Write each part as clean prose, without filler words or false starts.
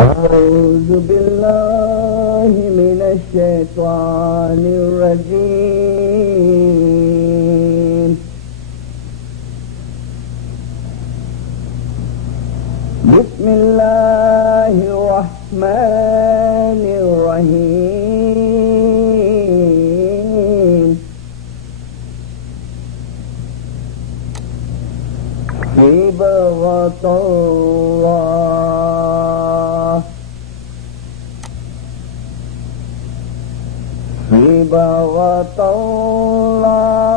أعوذ بالله من الشيطان الرجيم. بسم الله الرحمن الرحيم. صبغة الله صبغة الله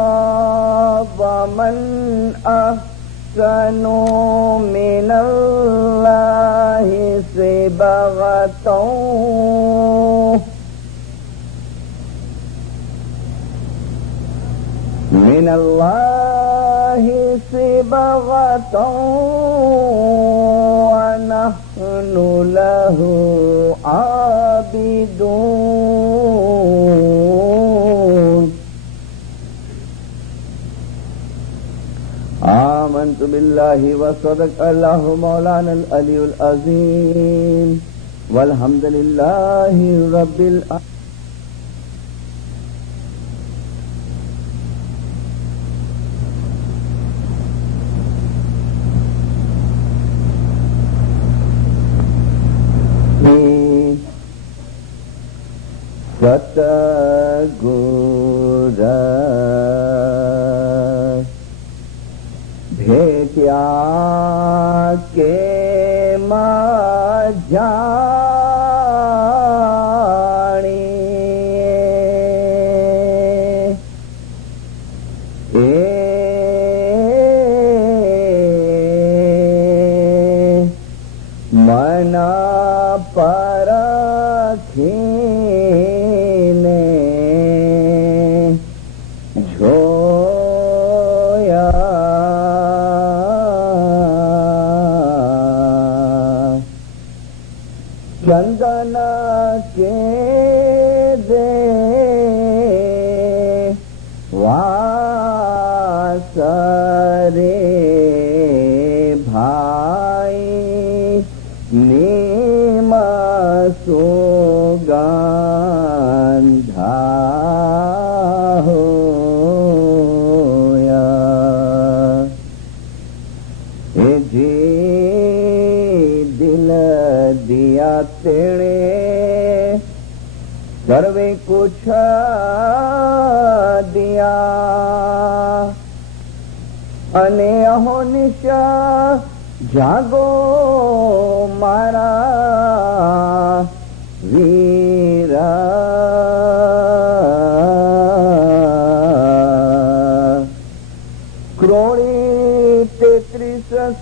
ومن أحسن من الله صبغة من الله صبغة ونحن له عابدون. آمنت بالله وصدق الله مولانا العلي العظيم والحمد لله رب العالمين. सतगुरु भेट्या के जानी मना परखी चंदन के दे वासरे भाई नीम सुगंधा होया जी दिल दिया तेरे सर्वे कुछ दिया अने अहोनिश जागो मारा वीरा क्रोड़ी 33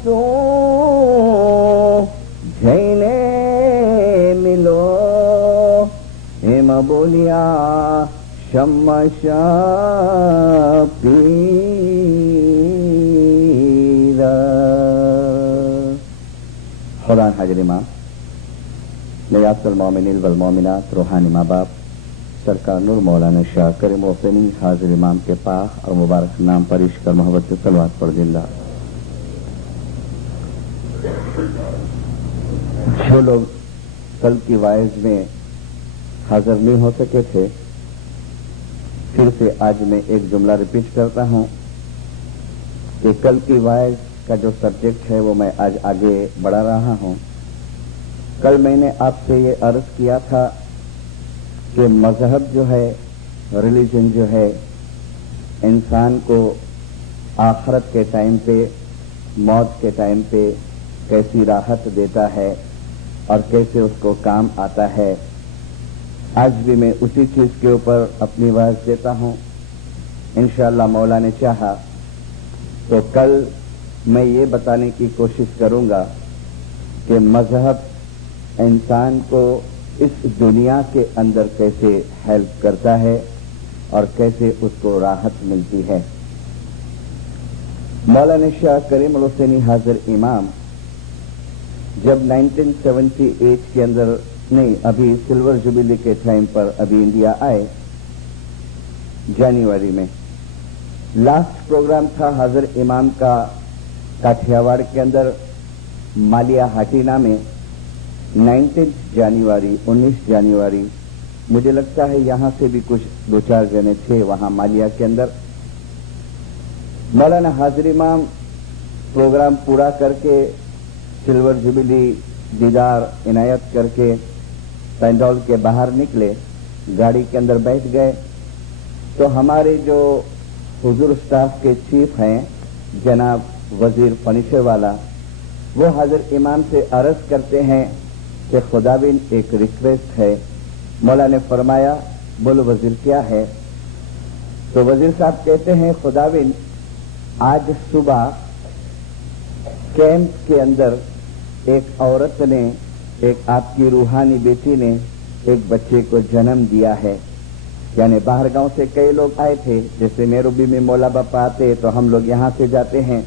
जैने मिलो हेम बोलिया शम्मशा पीरा. खुदा हाजिर इमाम नयासुल मोमिनीन वल मोमिनात रूहानी माँ बाप सरकार नूर मौलाना शाह करीम हुसैनी हाजिर इमाम के पाक और मुबारक नाम पर इश्क़ मोहब्बत से सलवात पढ़ जिल्ला. जो लोग कल की वाइज में हाजिर नहीं हो सके थे, फिर से आज मैं एक जुमला रिपीट करता हूं कि कल की वाइज का जो सब्जेक्ट है वो मैं आज आगे बढ़ा रहा हूं. कल मैंने आपसे ये अर्ज किया था कि मजहब जो है, रिलीजन जो है, इंसान को आखिरत के टाइम पे, मौत के टाइम पे कैसी राहत देता है और कैसे उसको काम आता है. आज भी मैं उसी चीज के ऊपर अपनी वाज देता हूं. इंशाअल्लाह मौला ने चाहा तो कल मैं ये बताने की कोशिश करूंगा कि मजहब इंसान को इस दुनिया के अंदर कैसे हेल्प करता है और कैसे उसको राहत मिलती है. मौलाना शाह करीम हुसैनी हाजिर इमाम जब 1978 के अंदर नहीं, अभी सिल्वर जुबिली के टाइम पर अभी इंडिया आए जनवरी में, लास्ट प्रोग्राम था हाजिर इमाम का काठियावाड़ के अंदर मालिया हाटीना में. 19 जनवरी 19 जनवरी मुझे लगता है यहां से भी कुछ 2-4 जने थे वहां मालिया के अंदर। मौलाना हाजिर इमाम प्रोग्राम पूरा करके सिल्वर जुबिली दीदार इनायत करके पेंडोल के बाहर निकले, गाड़ी के अंदर बैठ गए तो हमारे जो हुजूर स्टाफ के चीफ हैं जनाब वजीर फर्नीचर वाला, वो हाजिर इमाम से अर्ज करते हैं कि खुदाबिन एक रिक्वेस्ट है। मौला ने फरमाया बोलो वजीर क्या है? तो वजीर साहब कहते हैं खुदाबिन आज सुबह कैंप के अंदर एक औरत ने, एक आपकी रूहानी बेटी ने एक बच्चे को जन्म दिया है। यानी बाहर गांव से कई लोग आए थे, जैसे नेरोबी में मौला बापा आते तो हम लोग यहां से जाते हैं,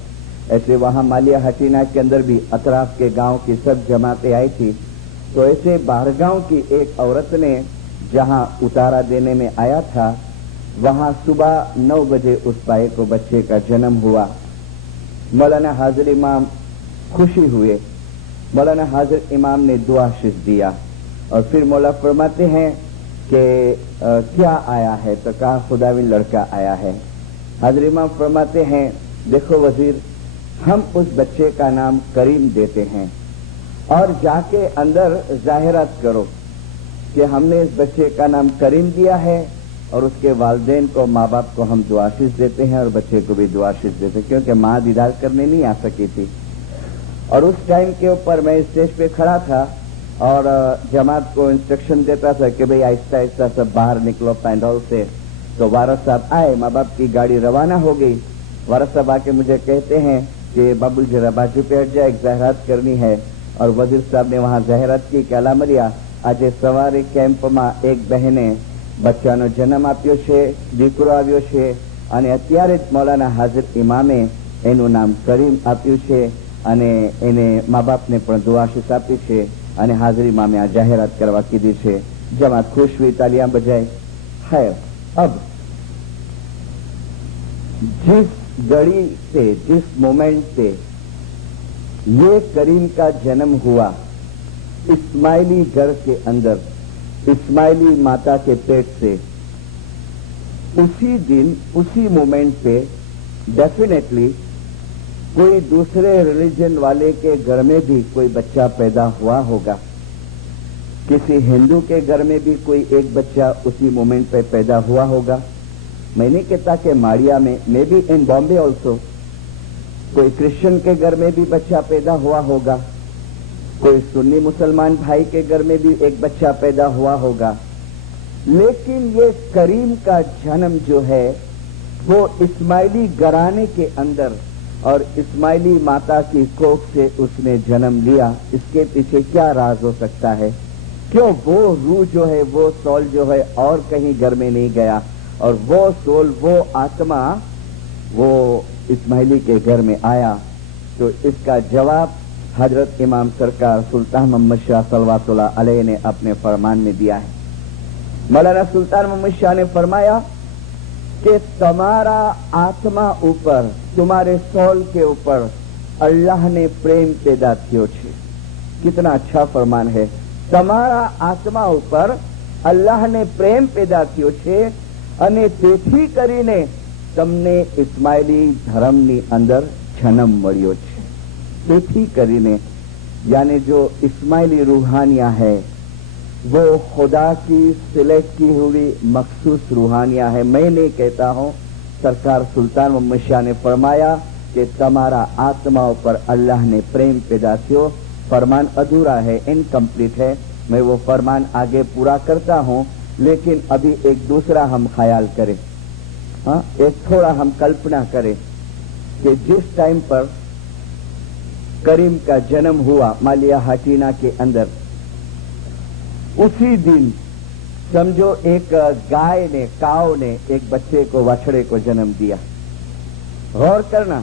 ऐसे वहां मालिया हटीना के अंदर भी अतराफ के गांव की सब जमातें आई थी। तो ऐसे बाहर गांव की एक औरत ने जहां उतारा देने में आया था, वहां सुबह 9 बजे उस पाए को बच्चे का जन्म हुआ। मौलाना हाजिर इमाम खुशी हुए। मौलाना हाजिर इमाम ने दुआ शीश दिया और फिर मौला फरमाते हैं कि क्या आया है? तो कहा खुदाविन लड़का आया है। हाजिर इमाम फरमाते हैं देखो वजीर, हम उस बच्चे का नाम करीम देते हैं और जाके अंदर जाहिरात करो कि हमने इस बच्चे का नाम करीम दिया है और उसके वालिदैन को, माँ बाप को हम दुआशीष देते हैं और बच्चे को भी दुआशीष देते हैं, क्योंकि माँ दीदार करने नहीं आ सकी थी। और उस टाइम के ऊपर मैं स्टेज पे खड़ा था और जमात को इंस्ट्रक्शन देता था कि भाई आहिस्ता आहिस्ता सब बाहर निकलो पैंडल से। तो वारस साहब आए, माँ बाप की गाड़ी रवाना हो गई। वारस साहब आके मुझे कहते हैं कि बाबुल जरा बाजू पे हट जाए, एक जाहिरात करनी है। और वजीर साहब ने वहां जाहिरात की कि अलामरिया આજે સવારે કેમ્પમાં એક બહેને બચ્ચાનો જન્મ આપ્યો છે, દીકરો આવ્યો છે અને અત્યારે જ મૌલાના હાજર ઇમામે એનું નામ કરીમ આપ્યું છે અને એને મા બાપને પણ દુઆશીષ આપી છે અને હાજર ઇમામે આ જાહેરાત કરવા કીધી છે। જમાત ખુશ हुई, तालियां बजाई। है अब जिस घड़ी से, जिस मोमेंट से ये करीम का जन्म हुआ इस्माइली घर के अंदर, इस्माइली माता के पेट से, उसी दिन, उसी मोमेंट पे डेफिनेटली कोई दूसरे रिलीजन वाले के घर में भी कोई बच्चा पैदा हुआ होगा। किसी हिंदू के घर में भी कोई एक बच्चा उसी मोमेंट पे पैदा हुआ होगा। मैं नहीं कहता कि मारिया में, may be in Bombay also कोई क्रिश्चियन के घर में भी बच्चा पैदा हुआ होगा, कोई सुन्नी मुसलमान भाई के घर में भी एक बच्चा पैदा हुआ होगा। लेकिन ये करीम का जन्म जो है वो इस्माइली घराने के अंदर और इस्माइली माता की कोख से उसने जन्म लिया। इसके पीछे क्या राज हो सकता है? क्यों वो रूह जो है, वो सोल जो है और कहीं घर में नहीं गया और वो सोल, वो आत्मा वो इस्माइली के घर में आया? तो इसका जवाब हजरत इमाम सरकार सुल्तान मोहम्मद शाह सल्लल्लाहु अलैहि ने अपने फरमान में दिया है। मौलाना सुल्तान मोहम्मद शाह ने फरमाया कि तुम्हारा आत्मा ऊपर, तुम्हारे सोल के ऊपर अल्लाह ने प्रेम पैदा कियो छे। कितना अच्छा फरमान है। तुम्हारा आत्मा ऊपर अल्लाह ने प्रेम पैदा कियो छे અને તેથી કરીને તમને ઇસ્માઇલી ધર્મની અંદર જન્મ મળ્યો છે। તેથી કરીને यानी जो इस्माइली रूहानियां है वो खुदा की सिलेक्ट की हुई मखसूस रूहानियां है। मैं नहीं कहता हूं, सरकार सुल्तान मोहम्मद शाह ने फरमाया कि तुम्हारा आत्माओं पर अल्लाह ने प्रेम पैदा किया। फरमान अधूरा है, इनकम्प्लीट है। मैं वो फरमान आगे पूरा करता हूं, लेकिन अभी एक दूसरा हम ख्याल करें। हाँ, एक थोड़ा हम कल्पना करें कि जिस टाइम पर करीम का जन्म हुआ मालिया हटीना के अंदर, उसी दिन समझो एक गाय ने, काव ने एक बच्चे को, बछड़े को जन्म दिया। गौर करना,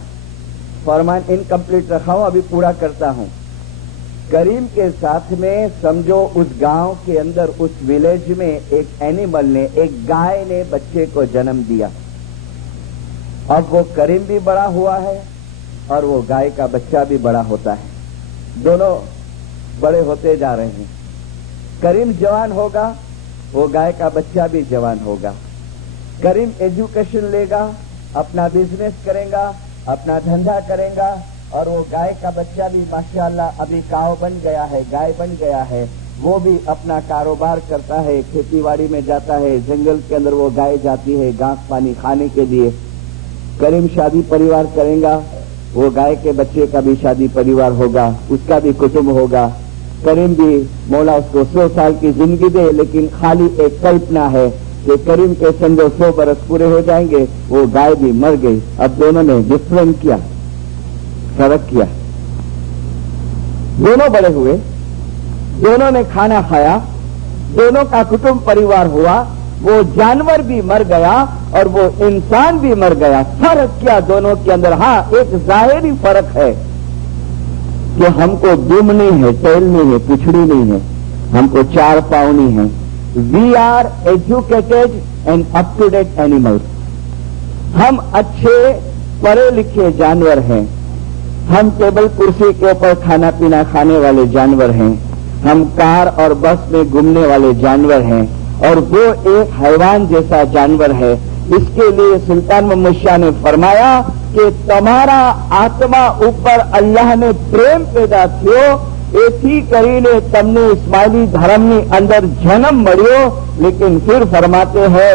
फरमान इनकम्प्लीट रखा हूं, अभी पूरा करता हूं। करीम के साथ में समझो उस गांव के अंदर, उस विलेज में एक एनिमल ने, एक गाय ने बच्चे को जन्म दिया। अब वो करीम भी बड़ा हुआ है और वो गाय का बच्चा भी बड़ा होता है। दोनों بڑے ہوتے جا رہے ہیں. کریم جوان ہوگا, وہ گائے کا بچہ بھی جوان ہوگا. کریم ایجوکیشن لے گا, اپنا بزنس کرے گا, اپنا دھندا کرے گا, اور وہ گائے کا بچہ بھی ماشاءاللہ ابھی کاؤ بن گیا ہے, گائے بن گیا ہے, وہ بھی اپنا کاروبار کرتا ہے, کھیتی باڑی میں جاتا ہے, جنگل کے اندر وہ گائے جاتی ہے گھاس پانی کھانے کے لیے. کریم شادی پریوار کرے گا, وہ گائے کے بچے کا بھی شادی پریوار ہوگا, اس کا بھی کٹمب ہوگا. کریم بھی مولا اس کو 100 سال کی زندگی دے, لیکن خالی ایک کلپنا ہے کہ کریم کے سمجھو 100 برس پورے ہو جائیں گے, وہ گائے بھی مر گئی. اب دونوں نے ڈفرنٹ کیا, فرق کیا. دونوں بڑے ہوئے, دونوں نے کھانا کھایا, دونوں کا کٹمب پریوار ہوا, وہ جانور بھی مر گیا اور وہ انسان بھی مر گیا. فرق کیا دونوں کے اندر؟ ہاں ایک ظاہری فرق ہے کہ ہم کو دم نہیں ہے, ٹیل نہیں ہے, پچھڑی نہیں ہے, ہم کو 4 پاؤں نہیں ہے. We are educated and up to date animals. ہم اچھے پڑھے لکھے جانور ہیں, ہم ٹیبل کرسی کے اوپر کھانا پینا کھانے والے جانور ہیں, ہم کار اور بس میں گھومنے والے جانور ہیں, اور وہ ایک حیوان جیسا جانور ہے. اس کے لیے سلطان محمد شاہ نے فرمایا کہ تمہارا آتما اوپر اللہ نے پریم پیدا کیو, ایسی કરીને તમને ઇસ્માઇલી ધર્મની અંદર જન્મ મળ્યો. લેકિન ફિર ફરમાતે હૈ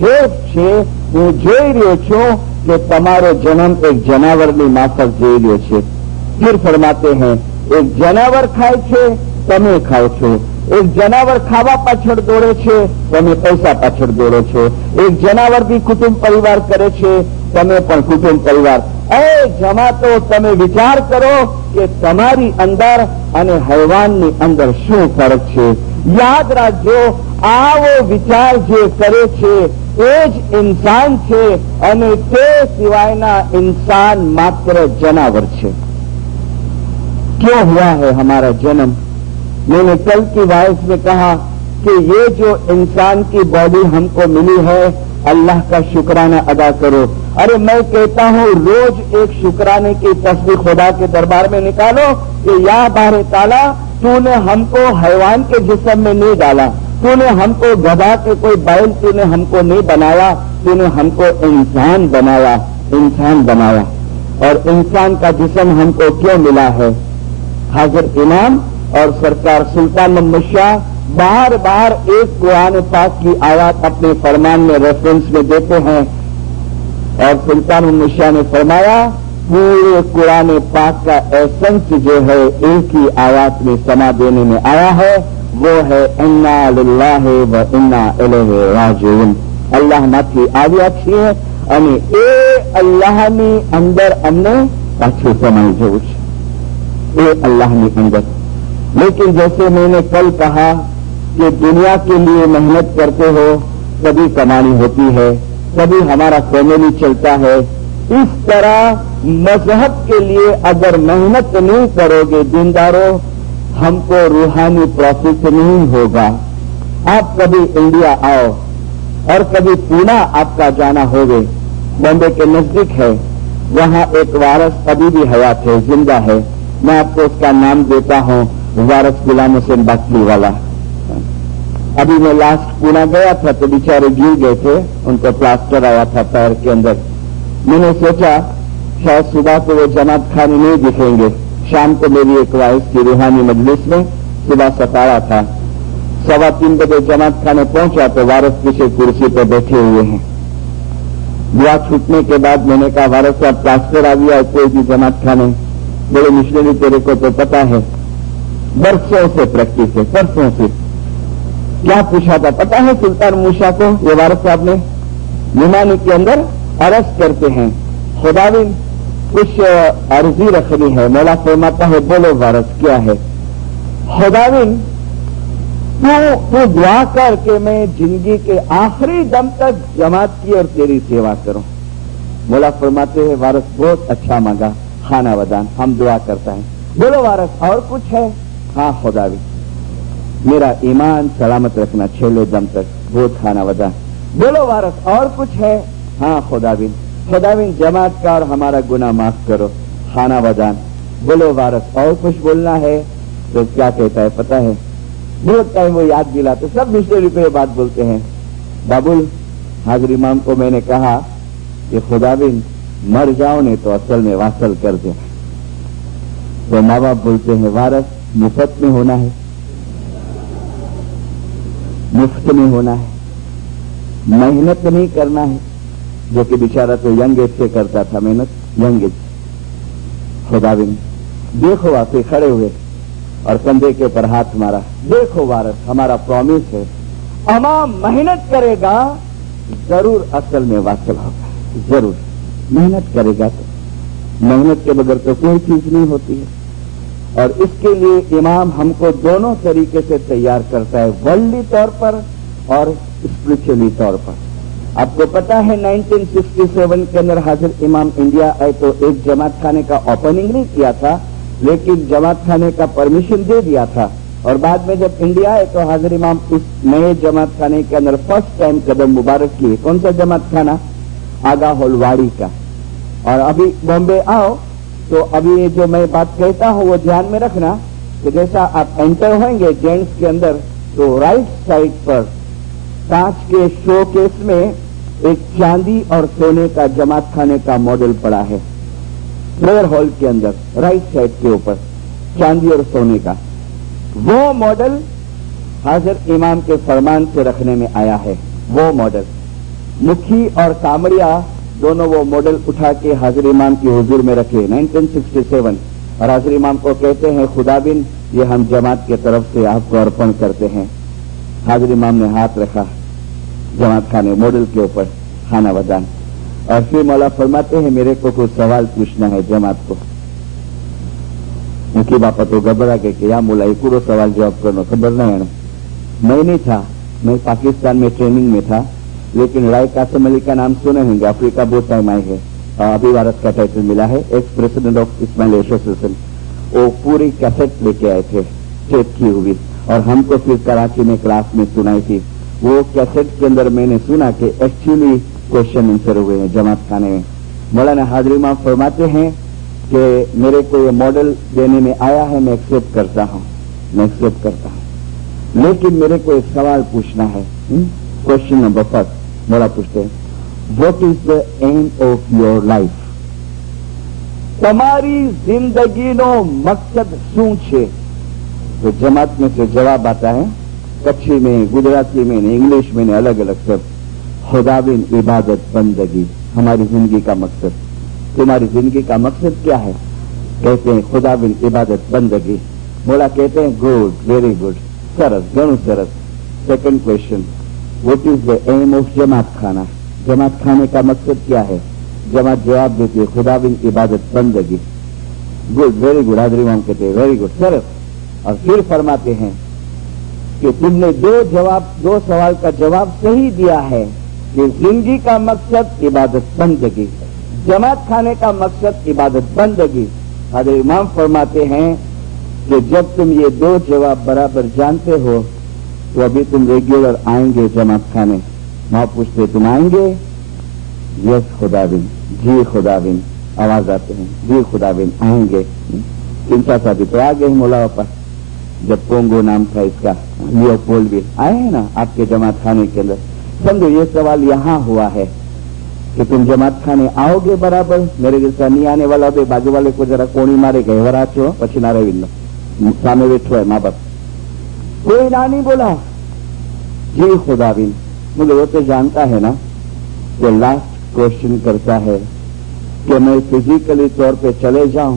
હેત છે, હું જોઈ રહ્યો છું કે તમારો જન્મ એક જનાવરની માફક જોઈ રહ્યો છે. ફિર ફરમાતે હૈ એક જનાવર ખાય છે, તમે ખાઓ છો. એક જનાવર ખાવા પાછળ દોડે છે, તમે પૈસા પાછળ દોડો છો. એક જનાવર બી કુટુંબ પરિવાર કરે છે, તમે પણ કુટુંબ પરિવાર. એ જમાતો તમે વિચાર કરો કે તમારી અંદર અને હૈવાનની અંદર શું ફરક છે. યાદ રાખજો, આવો વિચાર જે કરે છે એ જ ઇન્સાન છે, અને તે સિવાયના ઇન્સાન માત્ર જનાવર છે. क्यों हुआ है हमारा जन्म? मैंने कल की वाइस में कहा कि ये जो इंसान की बॉडी हमको मिली है, अल्लाह का शुक्राना अदा करो. अरे मैं कहता हूँ रोज एक शुक्राने की तस्बीह खुदा के दरबार में निकालो कि या बाहर ताला, तूने हमको हैवान के जिस्म में नहीं डाला, तूने हमको गधा के कोई बैल तूने हमको नहीं बनाया, तूने हमको इंसान बनाया, इंसान बनाया. और इंसान का जिस्म हमको क्यों मिला है? हाजिर इमाम और सरकार सुल्तान मोहम्मद शाह बार बार एक कुरान पाक की आयत अपने फरमान में रेफरेंस में देते हैं, और सुल्तान मोहम्मद शाह ने फरमाया पूरे कुरान पाक का एसेंस जो है एक ही आयत में समा देने में आया है, वो है इन्ना लिल्लाहि व इन्ना इलैहि राजिऊन. અલ્લાહમાંથી આવ્યા છીએ અને એ અલ્લાહની અંદર અમને પાછું સમાઈ જવું છે, એ અલ્લાહની અંદર. लेकिन जैसे मैंने कल कहा कि दुनिया के लिए मेहनत करते हो तभी कमानी होती है, तभी हमारा फैमिली चलता है. इस तरह मजहब के लिए अगर मेहनत नहीं करोगे दीनदारों, हमको रूहानी प्रॉफिट नहीं होगा. आप कभी इंडिया आओ और कभी पूना आपका जाना होगे, बॉम्बे के नजदीक है, वहां एक वारस अभी भी हयात है, जिंदा है. मैं आपको उसका नाम देता हूं, वारस गुलाम हुसैन बाकली वाला. अभी मैं लास्ट पूना गया था तो बेचारे गिर गए थे, उनको प्लास्टर आया था पैर के अंदर. मैंने सोचा शायद सुबह को वो जमात खाने नहीं दिखेंगे. शाम को मेरी एक वाइस की रूहानी मजलिस में सुबह सतारा था, 3:15 बजे जमात खाने पहुंचा तो वारस पीछे कुर्सी पर बैठे हुए हैं. दुआ छूटने के बाद मैंने कहा वारस साहब प्लास्टर आ गया, कोई भी जमात खाने. बोले मिशनरी तेरे को तो पता है, बरसों से प्रैक्टिस है, बरसों से. क्या पूछा था पता है सुल्तान मूसा को? ये वारस साहब ने यूनानी के अंदर अरज करते हैं, खुदाविन कुछ अर्जी रखनी है. मौला फरमाता है बोलो वारस क्या है? खुदाविन तू दुआ कर कि मैं जिंदगी के आखिरी दम तक जमात की और तेरी सेवा करूं. मौला फरमाते हैं वारस बहुत अच्छा मांगा, खाना वदान हम दुआ करता है. बोलो वारस और कुछ है? हाँ खुदाविन मेरा ईमान सलामत रखना छेले दम तक, बहुत खाना वदान. बोलो वारस और कुछ है? हाँ खुदाविन, खुदाविन जमात का और हमारा गुनाह माफ करो, खाना वदान. बोलो वारस और कुछ बोलना है? تو کیا کہتا ہے پتا ہے؟ بہت ٹائم وہ یاد دلاتے، سب مشنری پہ یہ بات بولتے ہیں، بابل حاضر امام کو میں نے کہا کہ خدا بن مر جاؤ نہیں تو اصل میں واصل کر دیں. تو ماں باپ بولتے ہیں وارث مفت میں ہونا ہے، مفت میں ہونا ہے، محنت نہیں کرنا ہے، جو کہ بیچارہ تو ینگ ایج سے کرتا تھا محنت، ینگ ایج. خدا بن دیکھو واقعی کھڑے ہوئے اور کندھے کے پر ہاتھ مارا، دیکھو وارث ہمارا پرومس ہے، امام محنت کرے گا ضرور اصل میں واصل ہوگا، ضرور محنت کرے گا. تو محنت کے بغیر تو کوئی چیز نہیں ہوتی ہے. اور اس کے لیے امام ہم کو دونوں طریقے سے تیار کرتا ہے، ورلڈلی طور پر اور اسپرچولی طور پر. آپ کو پتا ہے 1967 کے اندر حاضر امام انڈیا آئے تو ایک جماعت خانے کا اوپننگ نہیں کیا تھا، لیکن جماعت خانے کا پرمیشن دے دیا تھا. اور بعد میں جب انڈیا آئے تو حاضر امام اس نئے جماعت خانے کے اندر فرسٹ ٹائم قدم مبارک کیے. کون سا جماعت خانہ؟ آگا ہولواڑی کا. اور ابھی بامبے آؤ تو ابھی یہ جو میں بات کہتا ہوں وہ دھیان میں رکھنا کہ جیسا آپ انٹر ہوئیں گے جینٹس کے اندر تو رائٹ سائڈ پر کانچ کے شو کیس میں ایک چاندی اور سونے کا جماعت خانے کا ماڈل پڑا ہے. پریئر ہال کے اندر رائٹ سائڈ کے اوپر چاندی اور سونے کا وہ ماڈل حاضر امام کے فرمان سے رکھنے میں آیا ہے. وہ ماڈل مکھی اور کامڑیا دونوں وہ ماڈل اٹھا کے حاضر امام کی حضور میں رکھے 1967. اور حاضر امام کو کہتے ہیں خدا بن یہ ہم جماعت کی طرف سے آپ کو ارپن کرتے ہیں. حاضر امام نے ہاتھ رکھا جماعت خانے ماڈل کے اوپر خانہ ودان. اور پھر مولا فرماتے ہیں میرے کو کوئی سوال پوچھنا ہے جماعت کو. مکھی باپا تو گھبرا کے کہ یا مولا یہ پورا سوال جواب کرنا خبر نہیں ہے. میں نہیں تھا، میں پاکستان میں ٹریننگ میں تھا، لیکن رائے قاسم علی کا نام سنے ہوں گے. افریقہ بہت ٹائم آئے ہے، ابھی وارث کا ٹائٹل ملا ہے، x president of Ismail association. وہ پوری کیسٹ لے کے آئے تھے ٹیپ کی ہوئی اور ہم کو پھر کراچی میں کلاس میں سنائی تھی. وہ کیسٹ کے اندر میں نے سنا کہ ایکچولی کوشچن آنسر ہوئے ہیں جماعت خانے میں. مولانا حاضر امام فرماتے ہیں کہ میرے کو یہ ماڈل دینے میں آیا ہے، میں ایکسپٹ کرتا ہوں، میں ایکسپٹ کرتا ہوں، لیکن میرے کو ایک سوال پوچھنا ہے. کوشچن نمبر فرسٹ مولا پوچھتے ہیں what is the aim of your life? تمہاری زندگی نو مقصد شوں چھے؟ تو جماعت میں سے جواب آتا ہے کچھی میں، گجراتی میں، انگلش میں، الگ الگ سب. خدا بن عبادت بندگی ہماری زندگی کا مقصد. تمہاری زندگی کا مقصد کیا ہے؟ کہتے ہیں خدا بن عبادت بندگی. مولا کہتے ہیں گڈ، ویری گڈ، سرس، گنو sirs. Second question what is the aim of جماعت خانہ؟ جماعت خانے کا مقصد کیا ہے؟ جماعت جواب دیتی ہے خدا بن عبادت بندگی. Good, very good. حاضر امام کہتے ہیں ویری گڈ سرس. اور پھر فرماتے ہیں کہ تم نے دو سوال کا جواب صحیح دیا ہے کہ زندگی کا مقصد عبادت بندگی، جماعت خانے کا مقصد عبادت بندگی. حضرت امام فرماتے ہیں کہ جب تم یہ دو جواب برابر جانتے ہو تو ابھی تم ریگولر آئیں گے جماعت خانے. وہاں پوچھتے تم آئیں گے؟ یس خدا بن، جی خدا بن. آواز آتے ہیں جی خدا بن آئیں گے. چنتا صاحب تو آ گئے مولا پر، جب کونگو نام تھا اس کا، لیوپولڈ بھی آئے ہیں نا آپ کے جماعت خانے کے اندر. سمجھو یہ سوال یہاں ہوا ہے کہ تم جماعت خانے آؤ گے برابر؟ میرے جیسا نہیں آنے والا ہو بازو والے کو ذرا کونی مارے گئے ورا چھو پچھی نہ رہے سامنے بیٹھو ہے ماں باپ. کوئی نہ نہیں بولا جی خدا بن. مجھے وہ تو جانتا ہے نا کہ لاسٹ کوشچن کرتا ہے کہ میں فزیکلی طور پہ چلے جاؤں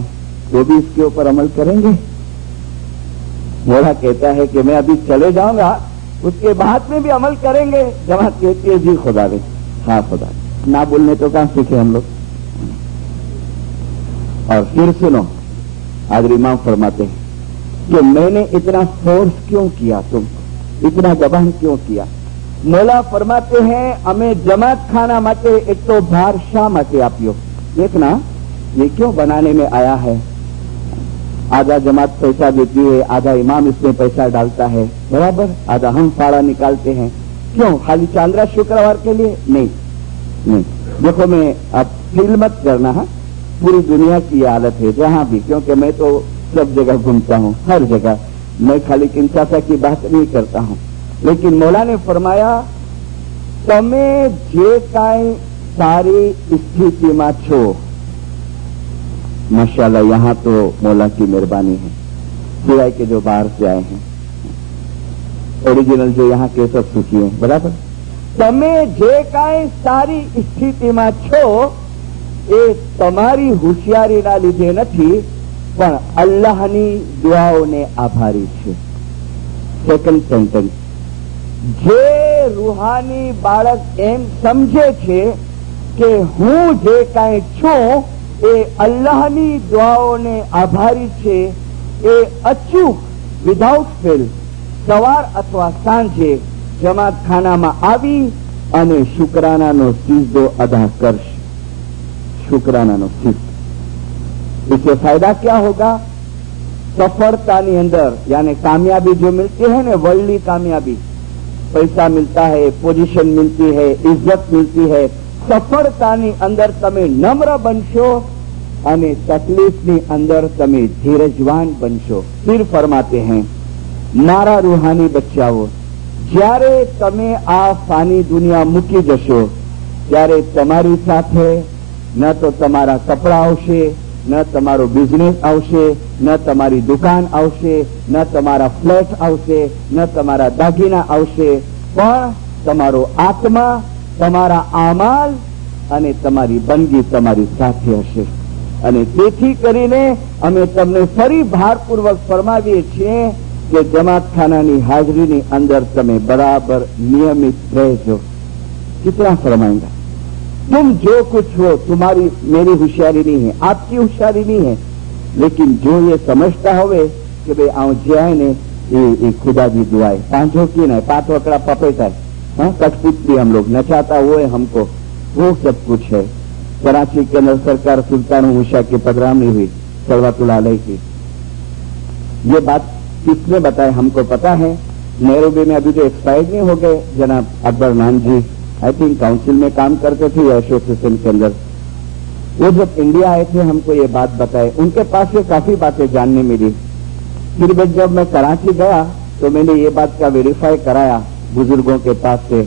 وہ بھی اس کے اوپر عمل کریں گے؟ مولا کہتا ہے کہ میں ابھی چلے جاؤں گا اس کے بعد میں بھی عمل کریں گے. جماعت کہتی ہے جی خدا بن. ہاں خدا بن. نہ بولنے تو کہاں سیکھے ہم لوگ. اور پھر سنو حاضر امام فرماتے ہیں کہ میں نے اتنا فورس کیوں کیا، تم اتنا دبان کیوں کیا؟ مولا فرماتے ہیں ہمیں جماعت خانہ ماتے ایک تو بادشاہ ماتے آپ دیکھنا یہ کیوں بنانے میں آیا ہے. آدھا جماعت پیسہ دیتی ہے، آدھا امام اس میں پیسہ ڈالتا ہے برابر، آدھا ہم پاڑا نکالتے ہیں. کیوں؟ خالی چاندرا شکروار کے لیے نہیں. دیکھو میں اب فیل مت کرنا ہے، پوری دنیا کی یہ حالت ہے جہاں بھی، کیونکہ میں تو सब जगह घूमता हूँ, हर जगह। मैं खाली किंशासा की बात नहीं करता हूँ, लेकिन मौला ने फरमाया તમે જે કાંઈ सारी स्थितिમાં છો। माशाल्लाह, यहाँ तो मौला की मेहरबानी है, सिवाय के जो बाहर से आए हैं, ओरिजिनल जो यहाँ के सब सुखी हैं, बराबर। તમે જે કાંઈ સારી સ્થિતિમાં છો એ તમારી હોશિયારીના લીધે નથી, પણ અલ્લાહની દુઆઓને આભારી છે। સેકન્ડ સેન્ટેન્સ, જે રૂહાની બાળક એમ સમજે છે કે હું જે કાંઈ છું એ અલ્લાહની દુઆઓને આભારી છે, એ અચૂક વિધાઉટ ફેલ સવાર અથવા સાંજે જમાતખાનામાં આવી અને શુક્રાનાનો સિજદો અદા કરશે। શુક્રાનાનો સિજદો। इससे फायदा क्या होगा? सफलतानी अंदर यानी कामयाबी जो मिलती है ना, वर्ल्डली कामयाबी, पैसा मिलता है, पोजीशन मिलती है, इज्जत मिलती है, सफलतानी अंदर तमे नम्र बनशो અને તકલીફની અંદર તમે ધીરજવાન બનશો। फिर फरमाते हैं, મારા રૂહાની બચ્ચાઓ, જ્યારે તમે આ ફાની દુનિયા મૂકી જશો ત્યારે તમારી સાથે ન તો તમારા કપડા આવશે, ન તમારો બિઝનેસ આવશે, ન તમારી દુકાન આવશે, ન તમારા ફ્લેટ આવશે, ન તમારા દાગીના આવશે, પણ તમારો આત્મા, તમારા આમાલ અને તમારી બંદગી તમારી સાથે હશે। અને તેથી કરીને અમે તમને ફરી ભારપૂર્વક ફરમાવીએ છીએ કે જમાતખાનાની હાજરીની અંદર તમે બરાબર નિયમિત રહેજો। कितना फरमाएंगा? तुम जो कुछ हो, तुम्हारी मेरी होशियारी नहीं है, आपकी होशियारी नहीं है, लेकिन जो ये समझता होवे कि भाई आऊं जाए ने ये खुदा की दुआ है, पांचों की ना 5 वकड़ा पपेटा है, हाँ, कठपुतली हम लोग नचाता वो है हमको, वो सब कुछ है। कराची के अंदर सरकार सुल्तान मूसा की पदरामनी हुई सलवातुल्लाह अलैह की। ये बात किसने बताया हमको पता है। नैरोबी में अभी तो एक्सपायर्ड नहीं हो गए जनाब अकबर नान जी, आई थिंक काउंसिल में काम करते थे एसोसिएशन के अंदर। वो जब इंडिया आए थे हमको ये बात बताए, उनके पास से काफी बातें जानने मिली। फिर जब मैं कराची गया तो मैंने ये बात का वेरीफाई कराया बुजुर्गों के पास से।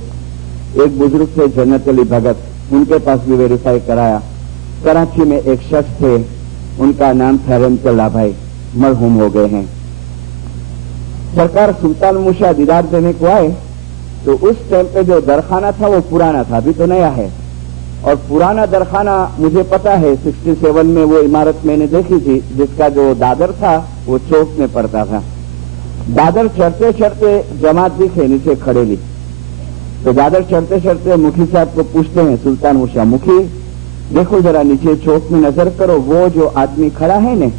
एक बुजुर्ग थे जन्नत अली भगत, उनके पास भी वेरीफाई कराया। कराची में एक शख्स थे, उनका नाम था रमतल्ला भाई, मरहूम हो गए हैं। सरकार सुल्तान मूसा दीदार देने को आए तो उस टाइम पे जो दरखाना था वो पुराना था, अभी तो नया है। और पुराना दरखाना मुझे पता है 67 में वो इमारत मैंने देखी थी, जिसका जो दादर था वो चौक में पड़ता था। दादर चढ़ते चढ़ते जमात दिखे नीचे खड़ेली, तो दादर चढ़ते चढ़ते मुखी साहब को पूछते हैं सुल्तान मूसा, मुखी देखो जरा नीचे चौक में नजर करो, वो जो आदमी खड़ा है ने,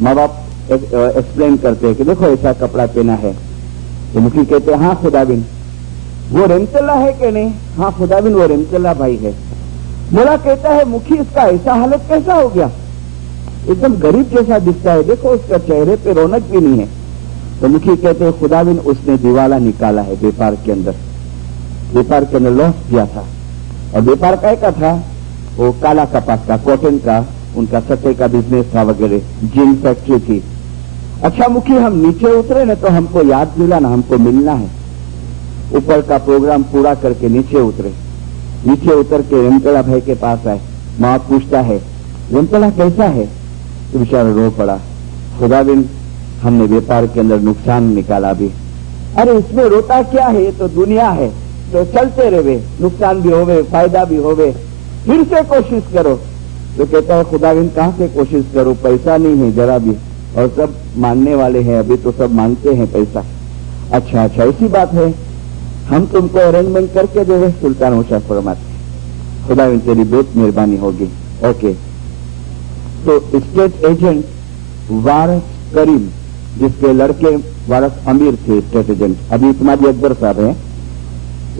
माँ बाप एक्सप्लेन करते हैं कि देखो ऐसा कपड़ा पहना है। तो मुखी कहते हैं हाँ खुदाबिन, वो रमतल्ला है कि नहीं? हाँ खुदाबिन वो रमतल्ला भाई है। मोला कहता है मुखी इसका ऐसा हालत कैसा हो गया, एकदम गरीब जैसा दिखता है, देखो उसका चेहरे पे रौनक भी नहीं है। तो मुखी कहते हैं खुदाबिन उसने दिवाला निकाला है व्यापार के अंदर, व्यापार के अंदर लॉस किया था। और व्यापार का था वो काला कपास का, कॉटन का, उनका सट्टे का बिजनेस था वगैरह, जिन फैक्ट्री थी। अच्छा मुखी हम नीचे उतरे ना तो हमको याद दिलाना, हमको मिलना है। ऊपर का प्रोग्राम पूरा करके नीचे उतरे, नीचे उतर के रमतल्ला भाई के पास आए। माँ पूछता है रमतल्ला कैसा है? तो बेचारा रो पड़ा, खुदाबिन हमने व्यापार के अंदर नुकसान निकाला भी। अरे इसमें रोता क्या है, ये तो दुनिया है, तो चलते रहे, नुकसान भी होवे फायदा भी होवे, फिर से कोशिश करो। तो कहता है खुदाबिन कहाँ से कोशिश करूं, पैसा नहीं है जरा भी, और सब मांगने वाले हैं, अभी तो सब मांगते हैं पैसा। अच्छा अच्छा ऐसी बात है, हम तुमको अरेंजमेंट करके दे रहे। सुल्तान मूसा फरमाते खुदाबिन तेरी बहुत मेहरबानी होगी। ओके। तो स्टेट एजेंट वारस करीम, जिसके लड़के वारस अमीर थे स्टेट एजेंट, अभी इस्माइल अकबर साहब हैं,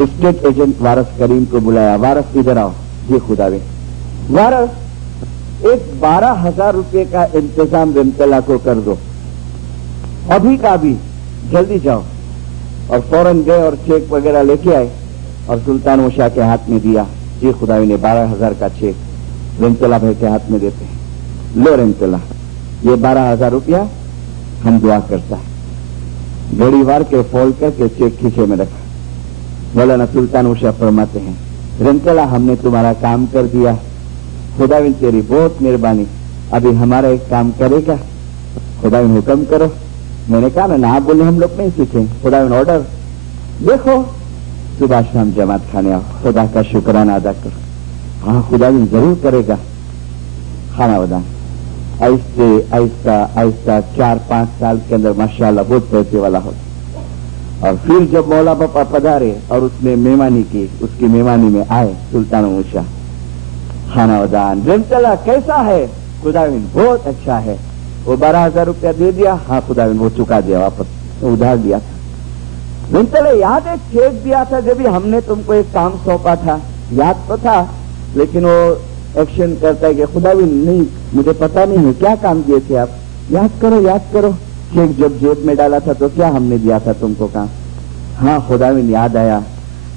स्टेट एजेंट वारस करीम को बुलाया। वारस इधर आओ। जी खुदाबिन। वारस एक 12,000 रुपये का इंतजाम रमतल्ला को कर दो, अभी का अभी, जल्दी जाओ। और फौरन गए और चेक वगैरह लेके आए और सुल्तान मूसा के हाथ में दिया। जी खुदाबिन ने 12,000 का चेक रमतल्ला भाई के हाथ में देते हैं। लो रमतल्ला, ये 12,000 रुपया हम दुआ करता है। घड़ीवार के फोल्ड करके चेक खींचे में रखा। मौलाना सुल्तान उषा फरमाते हैं, रंतला हमने तुम्हारा काम कर दिया, खुदाविन तेरी बहुत मेहरबानी, अभी हमारा एक काम करेगा? खुदाविन हुक्म करो। मैंने कहा ना आप बोले हम लोग नहीं सीखे। खुदाविन ऑर्डर, देखो सुबह शाम जमात खाने आओ, खुदा का शुक्राना अदा करो। हाँ खुदाविन जरूर करेगा। खाना बदान ऐसे ऐसा ऐसा 4-5 साल के अंदर माशाअल्लाह बहुत पैसे वाला हो। और फिर जब मौला बापा पधारे और उसने मेहमानी की, उसकी मेहमानी में आए सुल्तान मूसा, खाना वदान रंतला कैसा है? खुदाविन बहुत अच्छा है। वो 12,000 रुपया दे दिया। हाँ खुदाविन वो चुका दिया, वापस उधार दिया था। रंतला याद है चेक दिया था जब भी हमने तुमको एक काम सौंपा था, याद तो था, लेकिन वो एक्शन करता है कि खुदाविन नहीं मुझे पता नहीं है क्या काम दिए थे आप, याद करो। चेक जब जेब में डाला था तो क्या हमने दिया था तुमको काम? हाँ खुदाविन याद आया,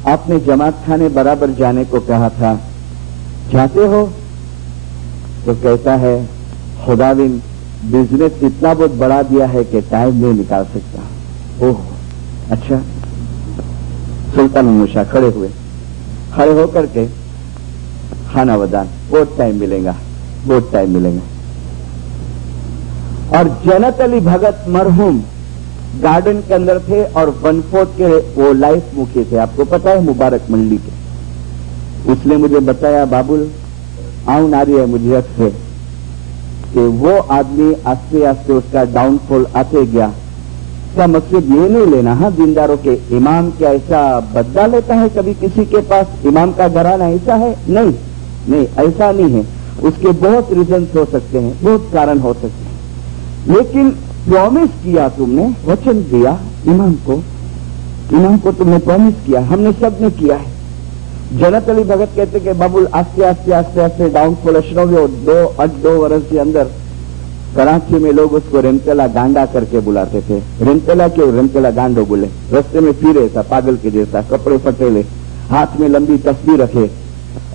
आपने जमात खाने बराबर जाने को कहा था, जाते हो? तो कहता है खुदाविन बिजनेस इतना बहुत बढ़ा दिया है कि टाइम नहीं निकाल सकता। ओह अच्छा। सुल्तान मूसा खड़े हुए, खड़े होकर के खाना वदान बहुत टाइम मिलेगा। और जनत अली भगत मरहूम गार्डन के अंदर थे और वनफोट के वो लाइफ मुखी थे, आपको पता है, मुबारक मंडी के। उसने मुझे बताया बाबुल आऊं नारी है मुझे से कि वो आदमी आस्ते आस्ते उसका डाउनफॉल आते गया। इसका मकसद ये नहीं लेना हाँ दीनदारों के इमाम क्या ऐसा बदला लेता है कभी किसी के पास, इमाम का घराना ऐसा है? नहीं ऐसा नहीं है। उसके बहुत रीजंस हो सकते हैं, बहुत कारण हो सकते हैं, लेकिन प्रॉमिस किया तुमने, वचन दिया इमाम को तुमने प्रॉमिस किया, हमने सब ने किया है। जनत अली भगत कहते कि बाबुल आस्ते आस्ते डाउनफॉल शुरू हुए। 2 वर्ष के अंदर कराची में लोग उसको रंतला गांडा करके बुलाते थे। रंतला क्यों? रंतला गांडो बोले। रास्ते में फिरे था पागल के जैसा, कपड़े फटेले, हाथ में लंबी तस्वीर रखे,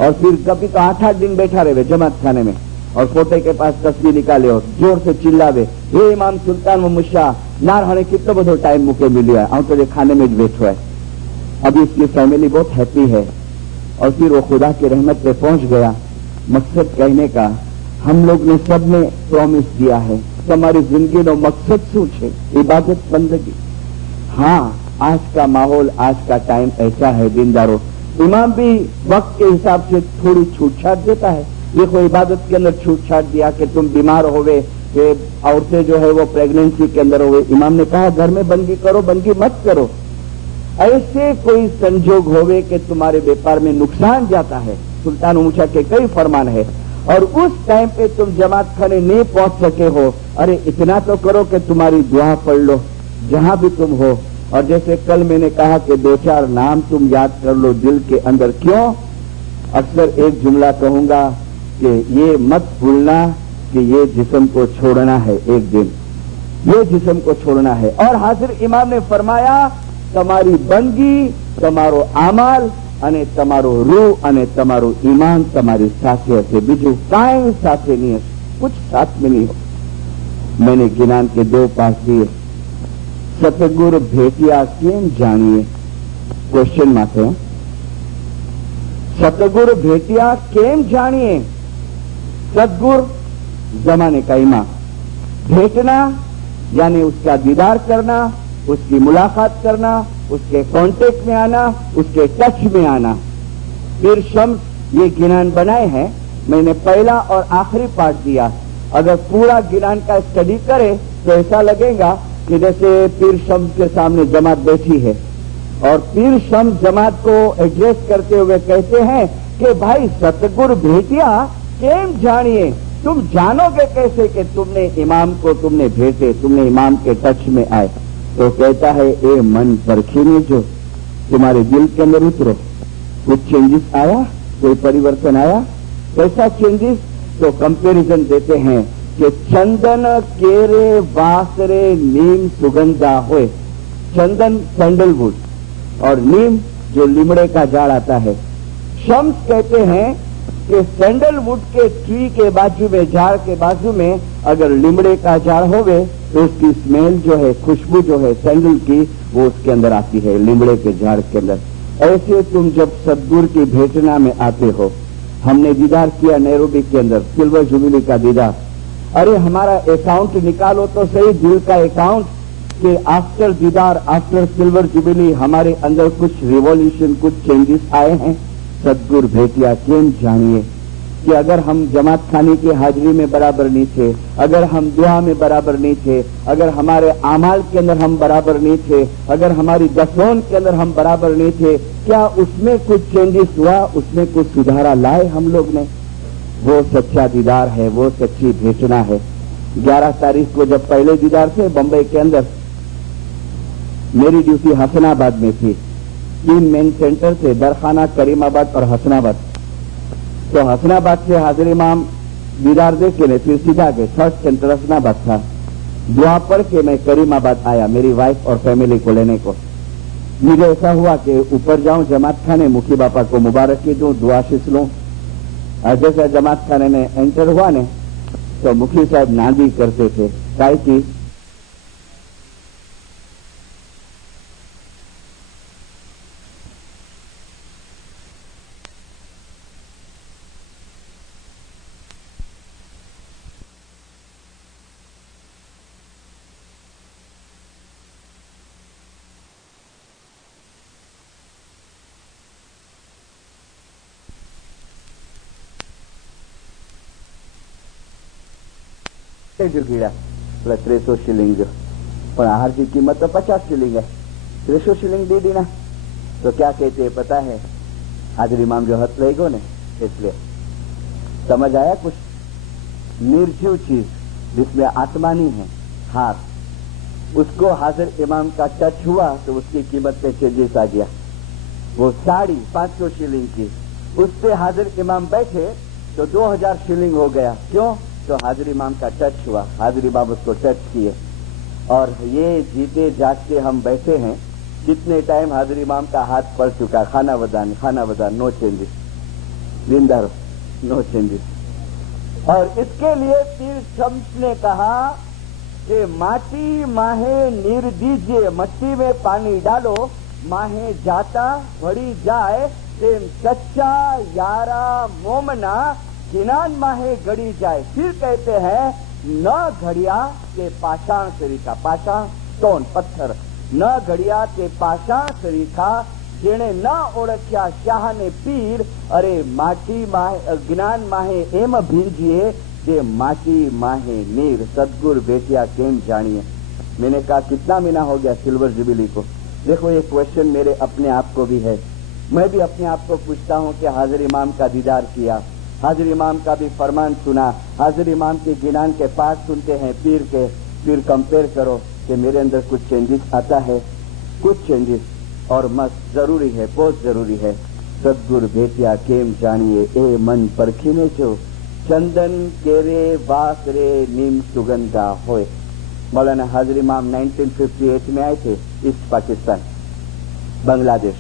और फिर कभी तो 8-8 दिन बैठा रहे जमात खाने में, और फोटे के पास तस्वीर निकाले और जोर से चिल्लावे, हे इमाम सुल्तान मूसा यार हमें कितना बड़ो टाइम मुके मिलिया है, तो खाने में बैठो है। अभी इसकी फैमिली बहुत हैप्पी है। और फिर वो खुदा की रहमत पे पहुंच गया। मकसद कहने का, हम लोग ने सब ने प्रॉमिस दिया है तुम्हारी जिंदगी नो मकसद शू है? इबादत बंदगी। हाँ आज का माहौल, आज का टाइम ऐसा है दीनदारों, इमाम भी वक्त के हिसाब से थोड़ी छूट छाट देता है। देखो इबादत के अंदर छूट छाट दिया कि तुम बीमार होवे, कि औरतें जो है वो प्रेगनेंसी के अंदर होवे, इमाम ने कहा घर में बंदगी करो, बंदगी मत करो। ऐसे कोई संजोग होवे कि तुम्हारे व्यापार में नुकसान जाता है, सुल्तान मूसा के कई फरमान है, और उस टाइम पे तुम जमात खाने नहीं पहुंच सके हो, अरे इतना तो करो कि तुम्हारी दुआ पढ़ लो जहां भी तुम हो। और जैसे कल मैंने कहा कि 2-4 नाम तुम याद कर लो दिल के अंदर। क्यों? अक्सर एक जुमला कहूंगा कि ये मत भूलना कि ये जिस्म को छोड़ना है, एक दिन ये जिस्म को छोड़ना है। और हाजिर इमाम ने फरमाया તમારી બંદગી, તમારો આમાલ અને તમારો રૂહ અને તમારો ઈમાન તમારી સાથે હશે, બીજું કાંઈ સાથે નહીં હશે, कुछ साथ में नहीं हो। मैंने गिनान के 2 पास दिए। सतगुरु भेटिया केम जानिए? क्वेश्चन मार्क है। सतगुरु भेटिया केम जानिए? सतगुरु जमाने का इमाम, भेटना यानी उसका दीदार करना, उसकी मुलाकात करना, उसके कांटेक्ट में आना, उसके टच में आना। फिर शम्स ये गिनान बनाए हैं, मैंने पहला और आखिरी पार्ट दिया। अगर पूरा गिनान का स्टडी करे तो ऐसा लगेगा कि जैसे पीर शम्स के सामने जमात बैठी है, और पीर शम्स जमात को एड्रेस करते हुए कहते हैं कि भाई सतगुरु भेटिया केम जानिए, तुम जानोगे कैसे कि तुमने इमाम को तुमने भेटे, तुमने इमाम के टच में आए। तो कहता है ए मन परखीने जो तुम्हारे दिल के अंदर उतरो, कुछ चेंजेस आया, कोई परिवर्तन आया? कैसा चेंजेस? तो कंपैरिजन देते हैं कि चंदन केरे वासरे नीम सुगंधा होए। चंदन सैंडलवुड और नीम जो लिमड़े का झाड़ आता है। शम्स कहते हैं कि सैंडलवुड के ट्री के बाजू में, झाड़ के बाजू में अगर लिमड़े का झाड़ होवे तो उसकी स्मेल जो है, खुशबू जो है सैंडल की, वो उसके अंदर आती है, लीमड़े के झाड़ के अंदर। ऐसे तुम जब सद्गुरु की भेटना में आते हो, हमने दीदार किया नैरोबी के अंदर, सिल्वर जुबिली का दीदार। अरे हमारा अकाउंट निकालो तो सही, दिल का अकाउंट, कि आफ्टर दीदार, आफ्टर सिल्वर जुबिली हमारे अंदर कुछ रिवॉल्यूशन, कुछ चेंजेस आए हैं। सद्गुरु भेटिया केम जानिए कि अगर हम जमात खाने की हाजिरी में बराबर नहीं थे, अगर हम दुआ में बराबर नहीं थे, अगर हमारे आमाल के अंदर हम बराबर नहीं थे, अगर हमारी दफोन के अंदर हम बराबर नहीं थे, क्या उसमें कुछ चेंजेस हुआ, उसमें कुछ सुधारा लाए हम लोग ने? वो सच्चा दीदार है, वो सच्ची भेटना है। 11 तारीख को जब पहले दीदार थे बंबई के अंदर, मेरी ड्यूटी हसनाबाद में थी। 3 मेन सेंटर थे, दरखाना, करीमाबाद और हसनाबाद। तो हसनाबाद से हाजिर इमाम दीदार देख के फिर सीधा गए, थर्ड सेंटर हसनाबाद था। दुआ पढ़ के मैं करीमाबाद आया मेरी वाइफ और फैमिली को लेने को। मुझे ऐसा हुआ कि ऊपर जाऊं जमात खाने, मुखी बापा को मुबारकी दूं, दुआ शीश लूं। जैसे जमात खाने में एंटर हुआ ने तो मुखी साहब नादी करते थे, काय की जो गिरा प्लस 300 शिलिंग जो, पर आहार की कीमत तो 50 शिलिंग है, 300 शिलिंग दे दी ना। तो क्या कहते हैं पता है, हाजिर इमाम जो हथ ले गो ने, इसलिए समझ आया कुछ निर्जीव चीज जिसमें आत्मा नहीं है, हाथ, उसको हाजिर इमाम का टच हुआ तो उसकी कीमत में चेंजेस आ गया। वो साड़ी 500 शिलिंग की, उस पे हाजिर इमाम बैठे तो 2000 शिलिंग हो गया। क्यों? तो हाजिर इमाम का टच हुआ, हाजिर इमाम उसको टच किए। और ये जीते जागते हम बैठे हैं, कितने टाइम हाजिर इमाम का हाथ पड़ चुका, खाना वदान, नो चेंजेस, जिंदा नो चेंजेस। और इसके लिए पीर शम्स ने कहा कि माटी माहे नीर दीजिए, मट्टी में पानी डालो, माहे जाता वड़ी जाए, तेम सच्चा यारा मोमना किनान माहे गड़ी जाए। फिर कहते हैं न घड़िया के पाषाण सरीखा, पाषाण स्टोन पत्थर, न घड़िया के पाषाण सरीखा, जेने न ओळख्या शाह ने पीर, अरे माटी माहे ज्ञान माहे एम भींजिए, जे माटी माहे नीर, सदगुरु भेटिया केम जानिए। मैंने कहा कितना महीना हो गया सिल्वर जुबिली को। देखो ये क्वेश्चन मेरे अपने आप को भी है, मैं भी अपने आप को पूछता हूं कि हाजिर इमाम का दीदार किया, हाजिर इमाम का भी फरमान सुना, हाजिर इमाम के गिनान के पाठ सुनते हैं पीर के, फिर कंपेयर करो कि मेरे अंदर कुछ चेंजेस आता है, कुछ चेंजेस, और मस्त जरूरी है, बहुत जरूरी है। सदगुरु भेटिया केम जानिए, ए मन परखीने जो, चंदन केरे वासरे नीम सुगंधा होए। मौलाना हाजिर इमाम 1958 में आए थे ईस्ट पाकिस्तान, बांग्लादेश,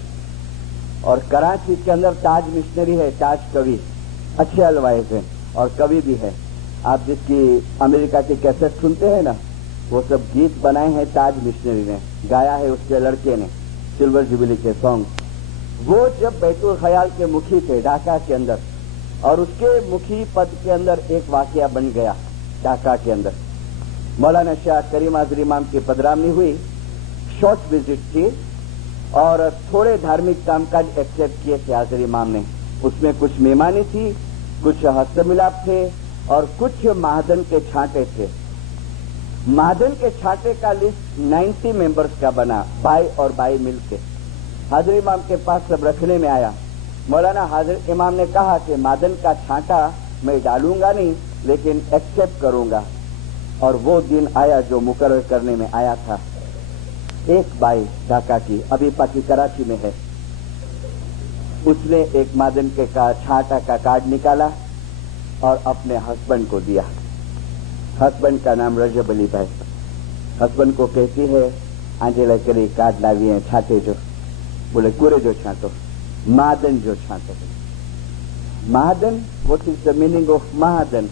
और कराची के अंदर ताज मिशनरी है, ताज कवि, अच्छे अलवाइज हैं और कवि भी है। आप जिसकी अमेरिका की कैसेट सुनते हैं ना, वो सब गीत बनाए हैं ताज मिशनरी ने, गाया है उसके लड़के ने, सिल्वर जुबिली के सॉन्ग। वो जब बैतुल ख्याल के मुखी थे ढाका के अंदर, और उसके मुखी पद के अंदर एक वाकया बन गया ढाका के अंदर। मौलाना शाह करीम हाजिर इमाम की पदरामनी हुई, शॉर्ट विजिट थी, और थोड़े धार्मिक कामकाज एक्सेप्ट किए थे हाजिर इमाम ने। उसमें कुछ मेहमानी थी, कुछ हस्तमिलाप थे, और कुछ महादन के छांटे थे। महादन के छांटे का लिस्ट 90 मेंबर्स का बना, भाई और भाई मिलके हाजिर इमाम के पास सब रखने में आया। मौलाना हाजिर इमाम ने कहा कि महादन का छांटा मैं डालूंगा नहीं, लेकिन एक्सेप्ट करूंगा। और वो दिन आया जो मुकर्रर करने में आया था। एक बाई ढाका की, अभी पाकि कराची में है, उसने एक मादन के छांटा का कार्ड निकाला और अपने हस्बैंड को दिया। हस्बैंड का नाम रजब अली भाई। हस्बैंड को कहती है आंजे लेकर कार्ड लावी है, छाटे जो, बोले कुरे जो छाटो, महादन जो छाटो। महादन, what is the meaning of महादन?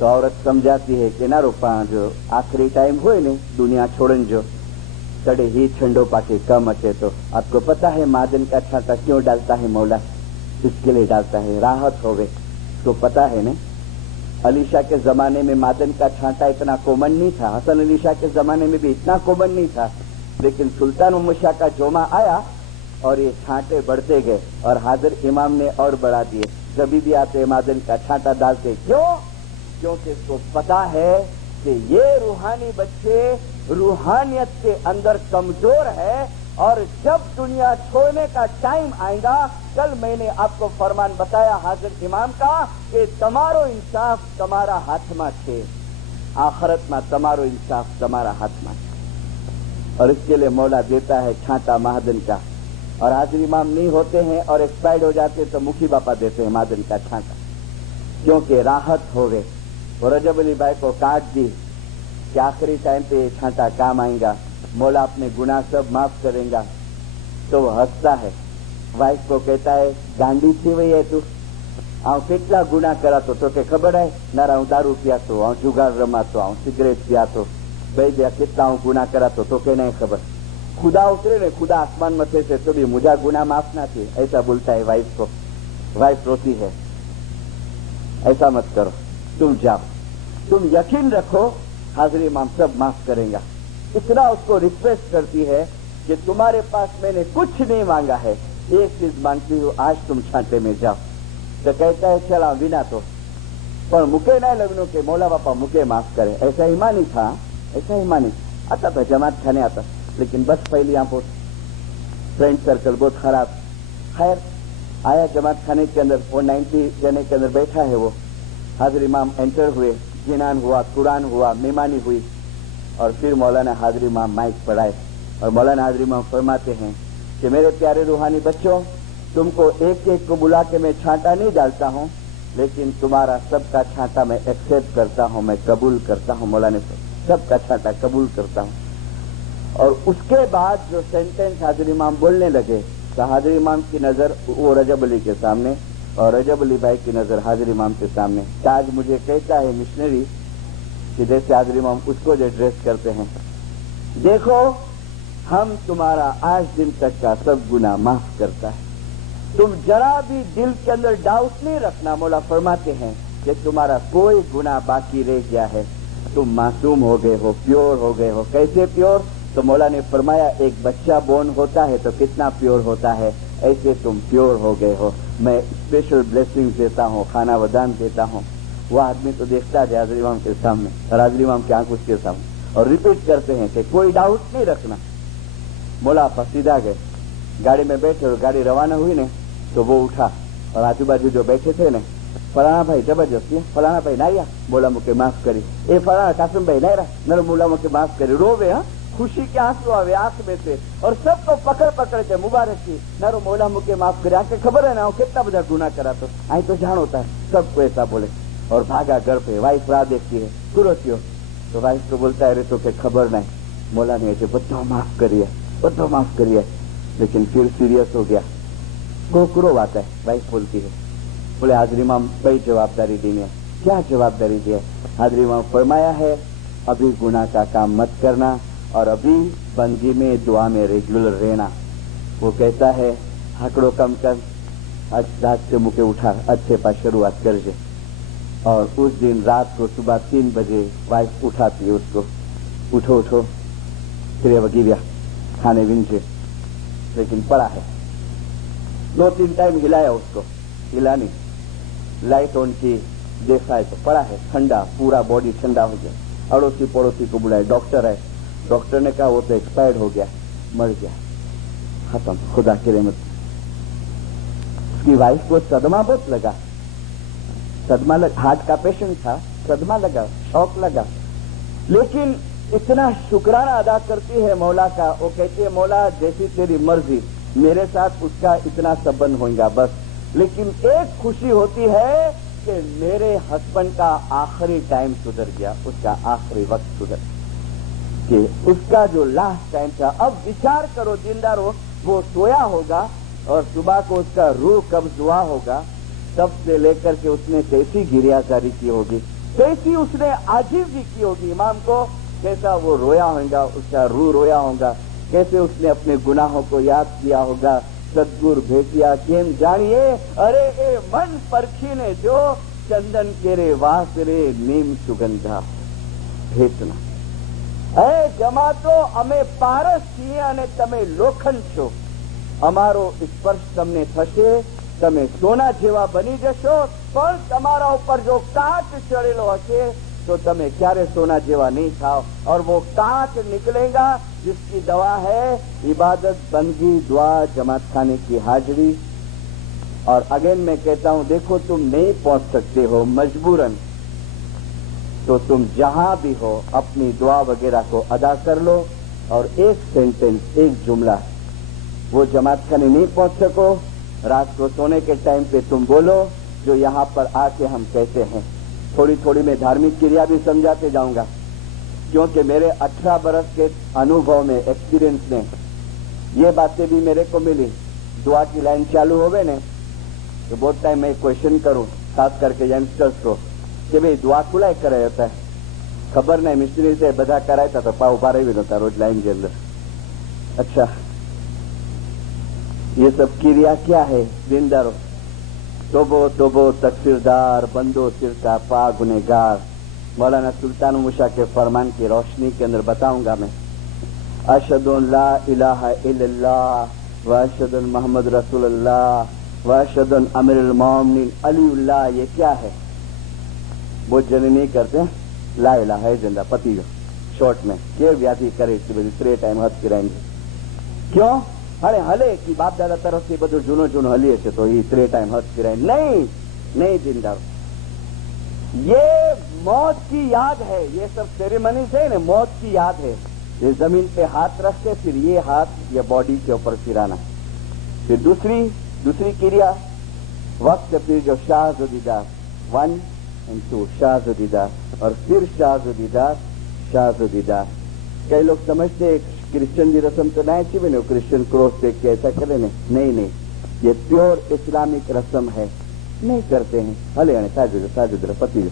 तो औरत समझाती है कि ना रूपा जो आखिरी टाइम हुए ने दुनिया छोड़न जो तड़े ही ठंडो पाके कम अचे तो आपको पता है मादन का छाता क्यों डालता है मौला? इसके लिए डालता है राहत होवे। तो पता है ने अली शाह के जमाने में मादन का छांटा इतना कॉमन नहीं था, हसन अली शाह के जमाने में भी इतना कॉमन नहीं था, लेकिन सुल्तान उमर शाह का जोमा आया और ये छांटे बढ़ते गए और हाजिर इमाम ने और बढ़ा दिए। कभी भी आते मादन का छांटा डालते, क्यों? क्योंकि इसको पता है कि ये रूहानी बच्चे रूहानियत के अंदर कमजोर है और जब दुनिया छोड़ने का टाइम आएगा, कल मैंने आपको फरमान बताया हाजिर इमाम का कि तमारो इंसाफ तमारा हाथ में छे, आखरत में तमारो इंसाफ तमारा हाथ में छे। और इसके लिए मौला देता है छांटा महादन का। और हाजिर इमाम नहीं होते हैं और एक्सपायर्ड हो जाते तो मुखी बापा देते हैं महादन का छांटा, क्योंकि राहत हो गए। और रजब अली भाई को काट दी कि आखिरी टाइम पे ये छांटा काम आएगा, मौला अपने गुनाह सब माफ करेगा। तो वो हंसता है, वाइफ को कहता है गांडी थी वही है तू, आऊं કેટલા ગુના કરાતો તો કે ખબર હે નારા હું દારૂ પીતો, આऊं जुगार रमातो, आऊं सिगरेट पियातो, भाई दिया કેટલા હું गुना करातो तो के नहीं खबर। खुदा उतरे ने, खुदा आसमान में थे तो भी मुझा गुना माफ ना थे, ऐसा बोलता है वाइफ को। वाइफ रोती है, ऐसा मत करो, तुम जाओ, तुम यकीन रखो हाजिर इमाम सब माफ करेगा। इतना उसको रिक्वेस्ट करती है कि तुम्हारे पास मैंने कुछ नहीं मांगा है, एक चीज मांगती हूँ, आज तुम छांटे में जाओ। तो कहता है चला विना तो पर मुके ना लगनो के मौला बापा मुके माफ करे। ऐसा ईमानी था, ऐसा ईमानी आता था, जमात खाने आता, लेकिन बस पहले यहाँ पर फ्रेंड सर्कल बहुत खराब। खैर आया जमात खाने के अंदर, वो 90 जने के अंदर बैठा है वो। हाजिर इमाम एंटर हुए, जिनान हुआ, कुरान हुआ, मेहमानी हुई और फिर मौलाना हाजिर इमाम माइक पढ़ाए। और मौलाना हाजिर इमाम फरमाते हैं कि मेरे प्यारे रूहानी बच्चों, तुमको एक एक को बुला के मैं छांटा नहीं डालता हूँ, लेकिन तुम्हारा सबका छांटा मैं एक्सेप्ट करता हूँ, मैं कबूल करता हूँ। मौलाना सबका छांटा कबूल करता हूँ। और उसके बाद जो सेंटेंस हाजिर इमाम बोलने लगे, तो हाजिर इमाम की नजर वो रजब अली के सामने और रजब अली भाई की नजर हाजिर इमाम के सामने। ताज मुझे कहता है मिशनरी कि जैसे हाजिर इमाम उसको जो एड्रेस करते हैं, देखो हम तुम्हारा आज दिन तक का सब गुनाह माफ करता है, तुम जरा भी दिल के अंदर डाउट नहीं रखना। मौला फरमाते हैं कि तुम्हारा कोई गुनाह बाकी रह गया है, तुम मासूम हो गए हो, प्योर हो गए हो। कैसे प्योर? तो मौला ने फरमाया एक बच्चा बोर्न होता है तो कितना प्योर होता है, ऐसे तुम प्योर हो गए हो। मैं स्पेशल ब्लेसिंग देता हूँ, खाना वदान देता हूँ। वो आदमी तो देखता है हाजिर इमाम के सामने और हाजिर इमाम की आंख उसके सामने और रिपीट करते हैं कि कोई डाउट नहीं रखना। मौला सीधा गए, गाड़ी में बैठे और गाड़ी रवाना हुई ने तो वो उठा और आजू बाजू जो बैठे थे ने, फलाना भाई जबरदस्ती, फलाना भाई नाया बोला मुके माफ करी, ए फलाना कासिम भाई नायरा नर बोला मुके माफ करी। रोवे हाँ, खुशी के आंसू आवे आंख में से और सबको पकड़ पकड़ के मुबारक की, नारो मौला मुके माफ करे। आके खबर है ना कितना बड़ा गुनाह करा, तो आई तो जान होता है, सबको ऐसा बोले। और भागा घर पे, वाइफ राह देखती है, तुरंत तो वाइफ को बोलता है अरे तो के खबर नहीं, मौला ने ऐसे बच्चों माफ करिए, बच्चों माफ करिए। लेकिन फिर सीरियस हो गया, गोकरो आता है, वाइफ बोलती है, बोले हाजिर इमाम कई जवाबदारी दी है। क्या जवाबदारी दी है? हाजिर इमाम फरमाया है अभी गुनाह का काम मत करना और अभी बंदगी में दुआ में रेगुलर रहना। वो कहता है हकड़ो कम कर, आज रात से मुके उठा, अच्छे पास शुरुआत कर जे। और उस दिन रात को सुबह 3 बजे वाइफ उठाती है उसको, उठो उठो फिर वगी गया खाने विंचे, लेकिन पड़ा है। 2-3 टाइम हिलाया उसको, हिला नहीं, लाइट ऑन की, देखा है तो पड़ा है ठंडा, पूरा बॉडी ठंडा हो गया। अड़ोसी पड़ोसी को बुलाया, डॉक्टर है, डॉक्टर ने कहा वो तो एक्सपायर्ड हो गया, मर गया, खत्म, खुदा की रहमत। उसकी वाइफ को सदमा बहुत लगा, सदमा लगा, हार्ट का पेशेंट था, सदमा लगा, शौक लगा, लेकिन इतना शुक्राना अदा करती है मौला का। वो कहती है मौला जैसी तेरी मर्जी, मेरे साथ उसका इतना संबंध होगा बस। लेकिन एक खुशी होती है कि मेरे हस्बैंड का आखिरी टाइम सुधर गया, उसका आखिरी वक्त सुधर, कि उसका जो लास्ट टाइम था। अब विचार करो जिंदा रहो, वो सोया होगा और सुबह को उसका रूह कब्ज हुआ होगा, तब से लेकर के उसने कैसी गिरियाजारी की होगी। कैसी उसने आजीजी की होगी इमाम को, कैसा वो रोया होगा, उसका रूह रोया होगा, कैसे उसने अपने गुनाहों को याद किया होगा। सदगुर भेटिया केम जानिए, अरे ए मन परखीने जो, चंदन केरे वास रे नीम सुगंधा भेटना। ए जमातो અમે પારસ છીએ અને તમે લોખંડ છો, અમારો સ્પર્શ તમને થશે, તમે સોના જેવા બની જશો, પણ તમારા ઉપર જો કાંચ ચડેલો હશે तो તમે ક્યારે सोना જેવા नहीं થાઓ। और वो कांच निकलेगा जिसकी दवा है इबादत, बंदगी, दुआ, जमात खाने की हाजिरी। और अगेन मैं कहता हूं, देखो तुम नहीं पहुंच सकते हो मजबूरन, तो तुम जहां भी हो अपनी दुआ वगैरह को अदा कर लो, और एक सेंटेंस, एक जुमला, वो जमात खाने नहीं पहुंच सको, रात को सोने के टाइम पे तुम बोलो जो यहां पर आके हम कहते हैं। थोड़ी थोड़ी मैं धार्मिक क्रिया भी समझाते जाऊंगा, क्योंकि मेरे 18 बरस के अनुभव में, एक्सपीरियंस में ये बातें भी मेरे को मिली। दुआ की लाइन चालू होवे ने तो बहुत टाइम मैं क्वेश्चन करूं, खास करके यंगस्टर्स को, कि भाई दुआ खुला करे होता है, खबर नहीं मिस्त्री से बधा कराया था तो पाव उभा रही होता रोज लाइन के अंदर। अच्छा, ये सब क्रिया क्या है दीनदारों? तोबो तोबो तकसीरदार, बंदो सिर का पा गुनेगार। मौलाना सुल्तान मूसा के फरमान की रोशनी के अंदर बताऊंगा मैं। अशहदु ला इलाहा इल्लल्लाह व अशहदु मोहम्मद रसूलुल्लाह व अशहदु अमीरुल मोमिनीन अलीउल्लाह। ये क्या है? वो जन नहीं करते ला इलाहा जिंदा पति जो शॉर्ट में के व्याधि करे त्रे टाइम हथ किराएंगे। क्यों? अरे हले कि बाप दादा तरफ से બધું જૂનો જૂનો હલીએ છે તો એ 3 टाइम हथ किराए नहीं जिंदा। ये मौत की याद है, ये सब सेरेमनी से ना मौत की याद है। ये जमीन पे हाथ रख के फिर ये हाथ ये बॉडी के ऊपर फिराना। फिर दूसरी क्रिया वक्त फिर जो शाहजुदीदार 1 और 2 शाहजुदीदार, और फिर शाहजुदीदार। कई लोग समझते क्रिश्चियन की रस्म तो नहीं चाहिए ना, क्रिश्चियन क्रॉस देख के ऐसा करे नहीं, ये प्योर इस्लामिक रस्म है, नहीं करते हैं। हले आने साजुदीदार पति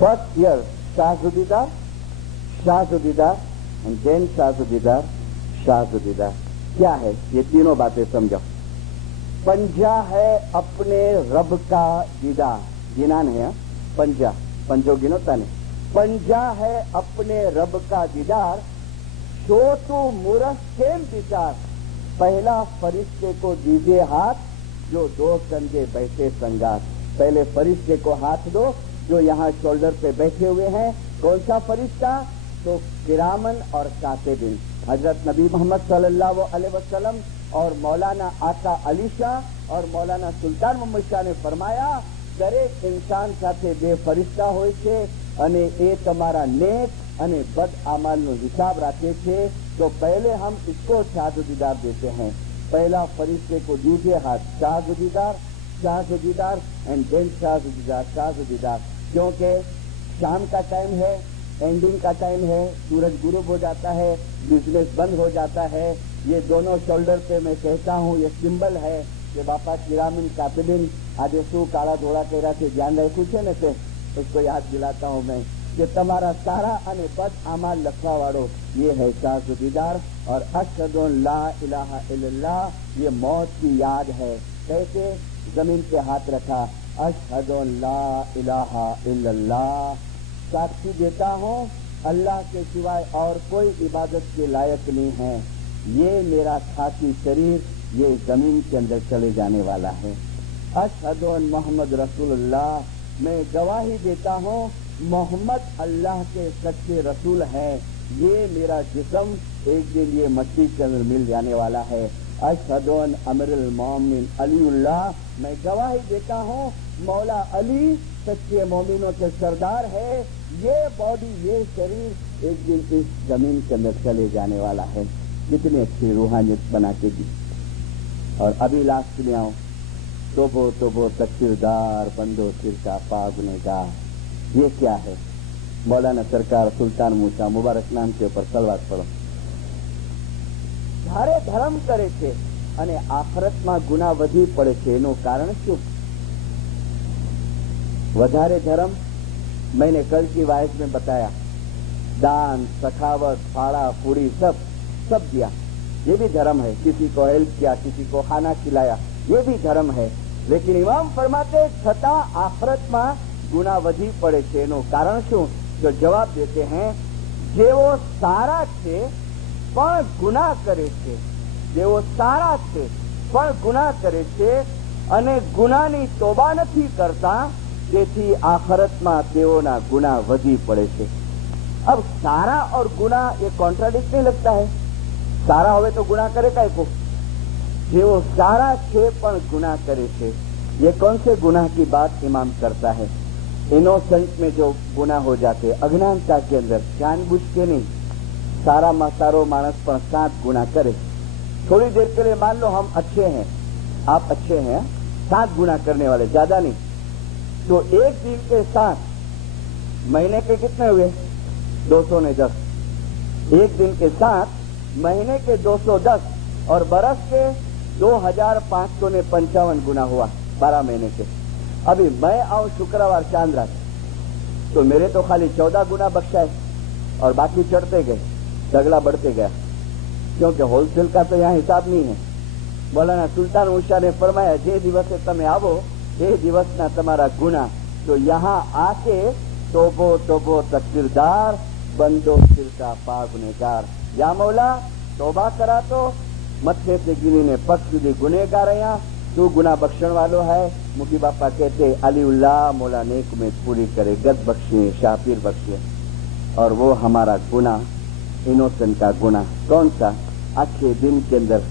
फर्स्ट ईयर शाहजुदीदार एंड देन शाहजुदीदार। क्या है ये तीनों बातें समझो। पंजा है अपने रब का दीदार, गिनान है पंजो गिनोता ने। पंजा है अपने रब का दीदार, छोटू मुरस केम विचार। पहला फरिश्ते को दीजिए हाथ जो 2 कंधे बैठे संगात। पहले फरिश्ते को हाथ दो जो यहाँ शोल्डर पे बैठे हुए हैं। कौन सा फरिश्ता? तो किरामन और कातिबिन, हजरत नबी मोहम्मद सल्लल्लाहु अलैहि वसल्लम और मौलाना आका अली शाह और मौलाना सुल्तान मोहम्मद शाह ने फरमाया, दरेक इंसान સાથે 2 ફરિશ્તા હોય છે અને એ તમારા નેક અને बद आमाल નો हिसाब रखे थे। तो पहले हम इसको शाहजुदीदार देते हैं। पहला फरिश्ते को दीजिए हाथ शाहजुदीदार एंड देन शाहजुदीदार। क्योंकि शाम का टाइम है, एंडिंग का टाइम है, सूरज गुरूब हो जाता है, बिजनेस बंद हो जाता है। ये दोनों शोल्डर पे मैं कहता हूँ ये सिंबल है कि बापा किरामिन कातिबिन आज शू काला धोड़ा कहरा से ध्यान रखू है ने ते उसको याद दिलाता हूँ मैं कि तुम्हारा सारा अने बद आमाल लखवा वालों ये है शाहजुदीदार। और अशहदु ला इलाहा इल्लल्लाह ये मौत की याद है। कैसे? जमीन पे हाथ रखा, अशहदु ला इलाहा इल्लल्लाह, साक्षी देता हूँ अल्लाह के सिवाय और कोई इबादत के लायक नहीं है। ये मेरा खाकी शरीर ये जमीन के अंदर चले जाने वाला है। अशहदु मोहम्मद रसूलुल्लाह, मैं गवाही देता हूँ मोहम्मद अल्लाह के सच्चे रसूल है। ये मेरा जिस्म एक दिन ये मट्टी के अंदर मिल जाने वाला है। अशहदु अमीरुल मोमिनीन अलीउल्लाह, मैं गवाही देता हूँ मौला अली सच्चे मोमिनों के सरदार है। ये बॉडी ये शरीर एक दिन इस जमीन के अंदर चले जाने वाला है। कितनी अच्छी रूहानियत बना के दी। और अभी लास्ट में आओ, तोबो तकसीरदार, बंदो सिर का पा गुनेगार। ये क्या है? मौलाना सरकार सुल्तान मूसा मुबारक नाम के ऊपर सलवात पढ़ो। જ્યારે ધર્મ કરે છે અને આખરતમાં ગુના વધી પડે છે એનું કારણ શું? વધારે ધર્મ मैंने कल की वायस में बताया, दान, सखावत, फाड़ा पूरी सब दिया, ये भी धर्म है। किसी को हेल्प किया, किसी को खाना खिलाया, ये भी धर्म है। लेकिन इमाम फरमाते छता आखरत में गुना वधी पड़े छे। एનું કારણ શું? જો જવાબ દેते हैं, જેવો સારા છે પણ ગુના કરે છે, જેવો સારા છે પણ ગુના કરે છે અને ગુનાની તોબા નથી કરતા, તેથી આખરતમાં તેઓના ગુના વધી પડે છે। अब सारा और गुना ये कॉन्ट्राडिक्ट नहीं लगता है? सारा होवे तो गुना करे काहे को? जेवो सारा छे पण गुना करे छे, ये कौन से गुनाह की बात इमाम करता है? इनोसेंट में जो गुना हो जाते, अज्ञानता के अंदर, जानबूझ के नहीं। सारा सारो मानस पर 7 गुना करे। थोड़ी देर के लिए मान लो हम अच्छे हैं, आप अच्छे हैं, 7 गुना करने वाले, ज्यादा नहीं। तो एक दिन के 7 महीने के कितने हुए? 210। एक दिन के 7 महीने के 210 और बरस के 2555 गुना हुआ 12 महीने के। अभी मैं आऊं शुक्रवार चांद रात, तो मेरे तो खाली 14 गुना बख्शा है और बाकी चढ़ते गए, ढगला बढ़ते गया, क्योंकि होलसेल का तो यहाँ हिसाब नहीं है। मौलाना सुल्तान उषा ने फरमाया, जे दिवसे तमे आवो ए दिवसना तमारा गुना, तो यहाँ आके तोबो तोबो तकदीरदार, बंदो फिरता पागुनेगार। या मौला तोबा करा तो मथे से गिनी ने पग सुधी गुनेगार, यहाँ तू गुना बख्शण वालो है। मुखी बापा कहते, अलीउल्लाह मौला नेक में पूरी करे, गद बख्शे, शापीर बख्शे। और वो हमारा गुना, इनोसेंट का गुना कौन सा? आखे दिन के अंदर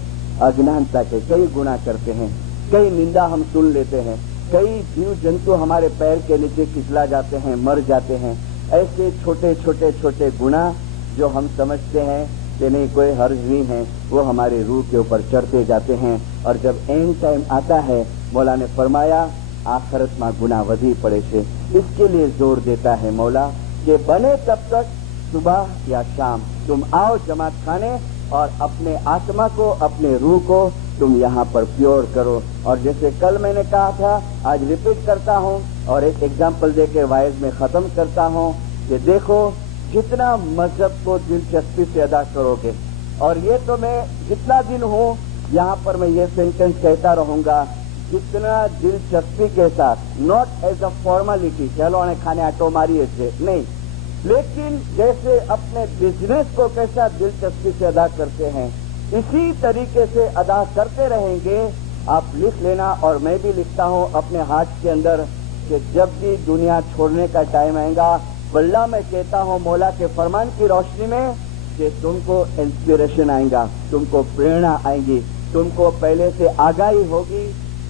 अज्ञानता के कई गुना करते हैं, कई निंदा हम सुन लेते हैं, कई जीव जंतु हमारे पैर के नीचे खिसला जाते हैं, मर जाते हैं। ऐसे छोटे छोटे छोटे गुना जो हम समझते हैं कि नहीं कोई हर्ज नहीं है, वो हमारे रूह के ऊपर चढ़ते जाते हैं। और जब एंड टाइम आता है, मौला ने फरमाया आखरत में गुना वधी पड़े छे। इसके लिए जोर देता है मौला कि बने तब तक सुबह या शाम तुम आओ जमात खाने और अपने आत्मा को, अपने रूह को तुम यहाँ पर प्योर करो। और जैसे कल मैंने कहा था, आज रिपीट करता हूँ और एक एग्जाम्पल देकर वाइज में खत्म करता हूँ कि देखो जितना मजहब को दिलचस्पी से अदा करोगे, और ये तो मैं जितना दिन हूँ यहाँ पर मैं ये सेंटेंस कहता रहूंगा, जितना दिलचस्पी के साथ, नॉट एज अ फॉर्मेलिटी, चलो ने खाने आटो मारिए थे, नहीं, लेकिन जैसे अपने बिजनेस को कैसा दिलचस्पी से अदा करते हैं, इसी तरीके से अदा करते रहेंगे। आप लिख लेना और मैं भी लिखता हूँ अपने हाथ के अंदर कि जब भी दुनिया छोड़ने का टाइम आएगा, वल्लाह मैं कहता हूँ मौला के फरमान की रोशनी में कि तुमको इंस्पिरेशन आएगा, तुमको प्रेरणा आएगी, तुमको पहले से आगाही होगी,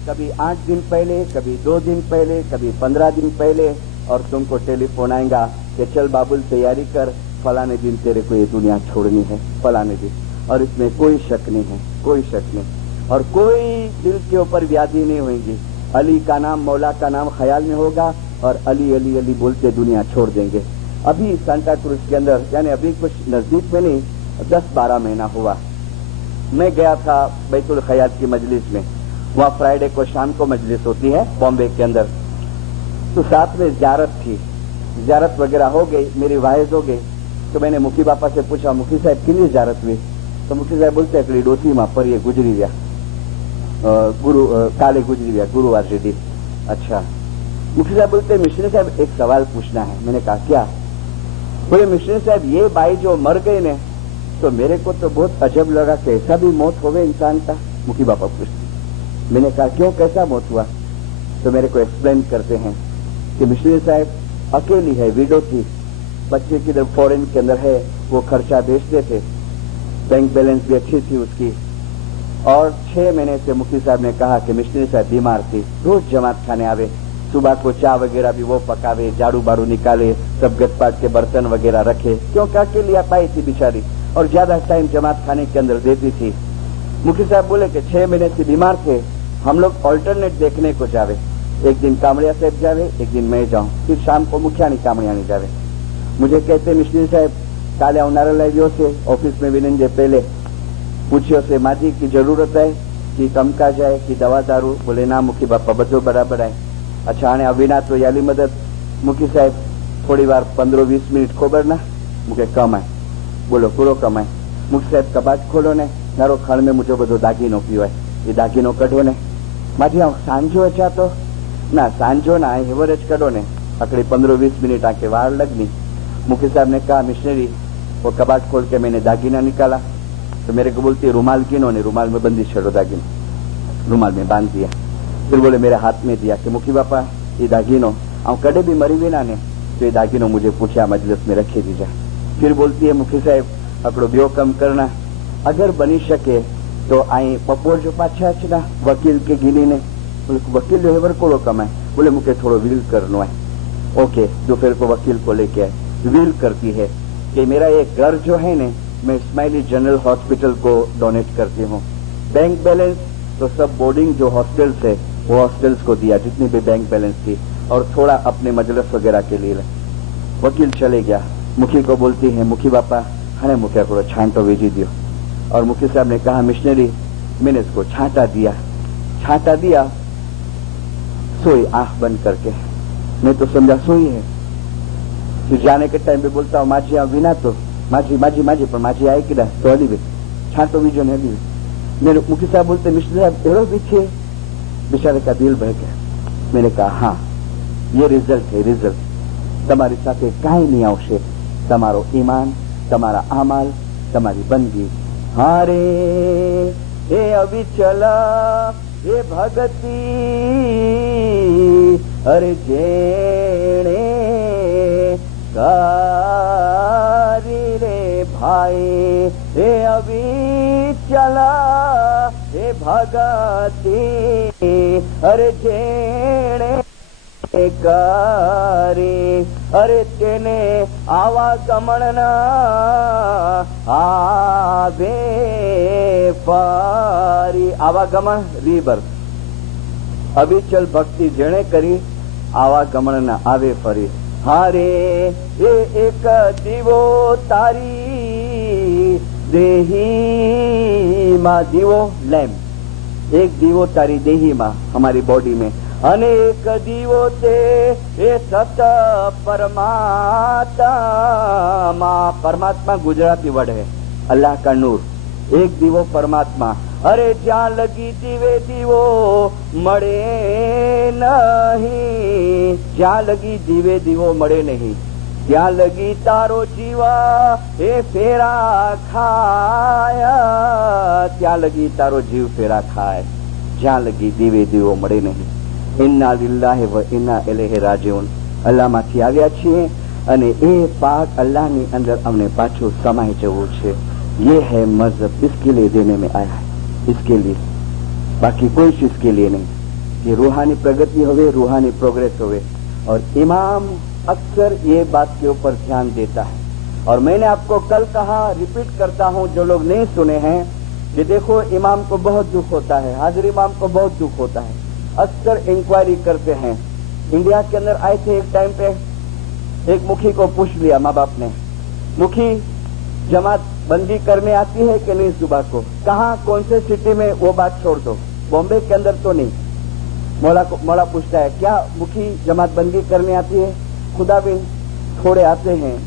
कभी 8 दिन पहले, कभी 2 दिन पहले, कभी 15 दिन पहले, और तुमको टेलीफोन आएगा कि चल बाबुल तैयारी कर, फलाने दिन तेरे को ये दुनिया छोड़नी है, फलाने दिन। और इसमें कोई शक नहीं है, कोई शक नहीं, और कोई दिल के ऊपर व्याधि नहीं होगी। अली का नाम, मौला का नाम ख्याल में होगा और अली अली अली बोलते दुनिया छोड़ देंगे। अभी सांता क्रूज के अंदर, यानी अभी कुछ नजदीक में नहीं, 10-12 महीना हुआ, मैं गया था बैतुल ख्याल की मजलिस में। वहाँ फ्राइडे को शाम को मजलिस होती है बॉम्बे के अंदर, तो साथ में ज़ियारत थी, ज़ियारत वगैरह हो गई, मेरी वाइज हो गई। तो मैंने मुखी बापा से पूछा, मुखी साहब कितनी ज़ियारत हुई? तो मुखी साहब बोलते हिकिड़ी डोसी मां पर ये गुजरी विया, गुरु काले गुजरी विया, गुरुवार जे दी। अच्छा, मुखी साहब बोलते मिशनरी साहब एक सवाल पूछना है। मैंने कहा क्या? बोले मिशनरी साहब ये बाई जो मर गई ने, तो मेरे को तो बहुत अजब लगा कि ऐसा भी मौत होवे इंसान का। मुखी बापा पूछते, मैंने कहा क्यों, कैसा मौत हुआ? तो मेरे को एक्सप्लेन करते हैं कि मिशनरी साहब अकेली है, विडो थी, बच्चे किधर फॉरेन के अंदर है, वो खर्चा बेचते थे, बैंक बैलेंस भी अच्छी थी उसकी। और 6 महीने से मुखी साहब ने कहा कि मिशनरी साहब बीमार थी, रोज जमात खाने आवे, सुबह को चाय वगैरह भी वो पकावे, झाड़ू बाड़ू निकाले, सब गटपाट के बर्तन वगैरह रखे, क्योंकि अकेली आ पाई थी बेचारी, और ज्यादा टाइम जमात खाने के अंदर देती थी। मुखी साहब बोले कि 6 महीने से बीमार थे, हम लोग ऑल्टरनेट देखने को जावे, एक दिन कामड़िया साहब जावे, एक दिन मैं जाऊं, फिर शाम को मुखियानी कामड़ियानी जावे। मुझे कहते मिशनरी साहब काले આવનારા લાગ્યો છે ऑफिस में विनंजे पहले पूछ्यो से माजी की जरूरत है कि कमका जाए कि दवा दारू? बोले ना मुखी बापा बधो बराबर है। अच्छा आने अविना तो याली मदद। मुखी साहब થોડી વાર 15-20 મિનિટ ખબર ના મૂકે કમાય. બોલો પૂરો કમાય. મુખ સાહેબ કબાટ ખોલો ને, મારો ખણ મેં મુજો બધો દાગીનો પીવાય, એ દાગીનો કઢો ને. માજી સાંજો ચાતો ના, સાંજો ના હેવર જ કઢો ને. अकड़ी 15-20 मिनट आके वार लगनी. मुखी साहब ने कहा मिशनरी वो कबाट खोल के मैंने दागीना निकाला. तो मेरे को बोलती रुमाल गिनो ने, रुमाल में बंदी छड़ो दागीनो, रुमाल में बांध दिया. फिर बोले मेरे हाथ में दिया कि मुखी बापा ये दागीनो आऊं कड़े भी मरी बिना ने तो ये दागीनो मुझे पूछा मजलिस में रखी दीजा. फिर बोलती है मुखी साहब अकड़ो ब्यो कम करना, अगर बनी सके तो आई बपोर जो पाछा च ना वकील के गिनी ने. बोले वकील जो हेवर कोड़ो कमाए. बोले मुझे थोड़ो वील करनो है. ओके, दोपहर को वकील को लेके आए. वील करती है कि मेरा एक घर जो है ने मैं स्माइली जनरल हॉस्पिटल को डोनेट करती हूँ. बैंक बैलेंस तो सब बोर्डिंग जो हॉस्टल्स है वो हॉस्टल्स को दिया जितनी भी बैंक बैलेंस थी, और थोड़ा अपने मजलिस वगैरह के लिए. वकील चले गया. मुखी को बोलती है मुखी बापा हने मुखिया को छांटो भेजी दियो. और मुखी साहब ने कहा मिशनरी मैंने इसको छांटा दिया. सोई आंख बंद करके. मैं तो समझा सोई है. फिर जाने के टाइम पे बोलता हूँ माझी विना तो माझी पर माझी आई कि तो हली भी छांटो बीजो ने हली. मेरे मुखी साहब बोलते मिश्र साहब एड़ो पीछे. बेचारे का दिल भर गया. मैंने कहा हाँ ये रिजल्ट है, रिजल्ट તમારી સાથે કાંઈ નહીં આવશે. તમારો ઈમાન, તમારા આમાલ, તમારી બંદગી. હારે એ અવિચલ એ ભગતી અરે જેણે કરી રે ભાઈ એ અવિચલ એ ભગતી અરે જેણે करे अरे तेने आवागमन आवे फरी. आवागमन रीबर्थ. अविचल भक्ति जेणे करी आवागमन आवे फरी. हारे ए एक दीवो तारी देही मां. दीवो लैम्प, एक दीवो तारी देही मां हमारी बॉडी में. अनेक दीवो ते ए सत परमात्मा. परमात्मा गुजराती वर्ड है, अल्लाह का नूर. एक दीवो परमात्मा. अरे ज्યાં लगी दीवे दीवो मड़े नहीं. ज्યાં लगी दीवे दीवो मड़े नहीं. ત્યાં लगी तारो जीवा ए फेरा खाय. ત્યાં लगी तारो जीव फेरा खाय. જ્યાં लगी दीवे दीवो मड़े नहीं. इन्ना लिल्लाहि व इन्ना इलैहि राजिऊन. अल्लाह माथी આવ્યા છીએ અને એ પાક अल्लाहની અંદર અમને પાછું સમાઈ જવું છે. ये है मजहब, इसके लिए देने में आया है, इसके लिए, बाकी कोई चीज के लिए नहीं. ये रूहानी प्रगति होवे, रूहानी प्रोग्रेस होवे. और इमाम अक्सर ये बात के ऊपर ध्यान देता है. और मैंने आपको कल कहा, रिपीट करता हूँ जो लोग नहीं सुने हैं, कि देखो इमाम को बहुत दुख होता है, हाजिर इमाम को बहुत दुख होता है. अक्सर इंक्वायरी करते हैं. इंडिया के अंदर आए थे एक टाइम पे, एक मुखी को पूछ लिया माँ बाप ने, मुखी जमात बंदी करने आती है कि नहीं सुबह को? कहाँ कौन से सिटी में, वो बात छोड़ दो, बॉम्बे के अंदर तो नहीं. मौला पूछता है क्या मुखी जमात बंदी करने आती है? खुदा भी थोड़े आते हैं.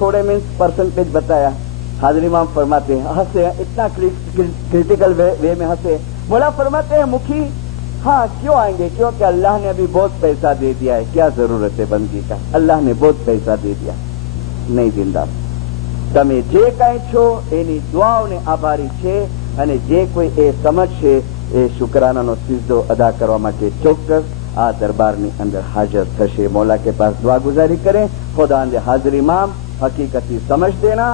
थोड़े मीन्स परसेंटेज बताया. हाजिर इमाम फरमाते हैं, हंसे, इतना क्रिटिकल वे में हंसे. मौला फरमाते हैं मुखी हाँ क्यों आएंगे, क्योंकि अल्लाह ने अभी बहुत पैसा दे दिया है, क्या जरूरत है बंदगी का, अल्लाह ने बहुत पैसा दे दिया. नहीं जिंदा, તમે જે કાંઈ છો એની દુઆઓને આભારી છે, અને જે કોઈ એ સમજશે એ શુકરાનાનો સિજદો અદા કરવા માટે ચોક્કસ આ દરબારની અંદર હાજર થશે. मौला के पास दुआ गुजारी करें, खुदा ने हाजिर इमाम हकीकती समझ देना,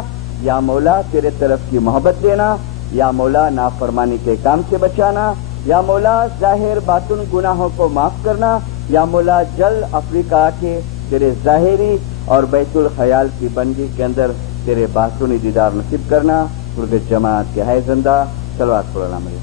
या मौला तेरे तरफ की मोहब्बत देना, या मौला नाफरमानी के काम से बचाना, या मौला जाहिर बातुन गुनाहों को माफ करना, या मौला जल अफ्रीका के तेरे जाहिरी और बैतुल ख्याल की बंदी के अंदर तेरे बातुनी दीदार नसीब करना. गुरु जमात के है जिंदा. सलवात पढ़ना मेरे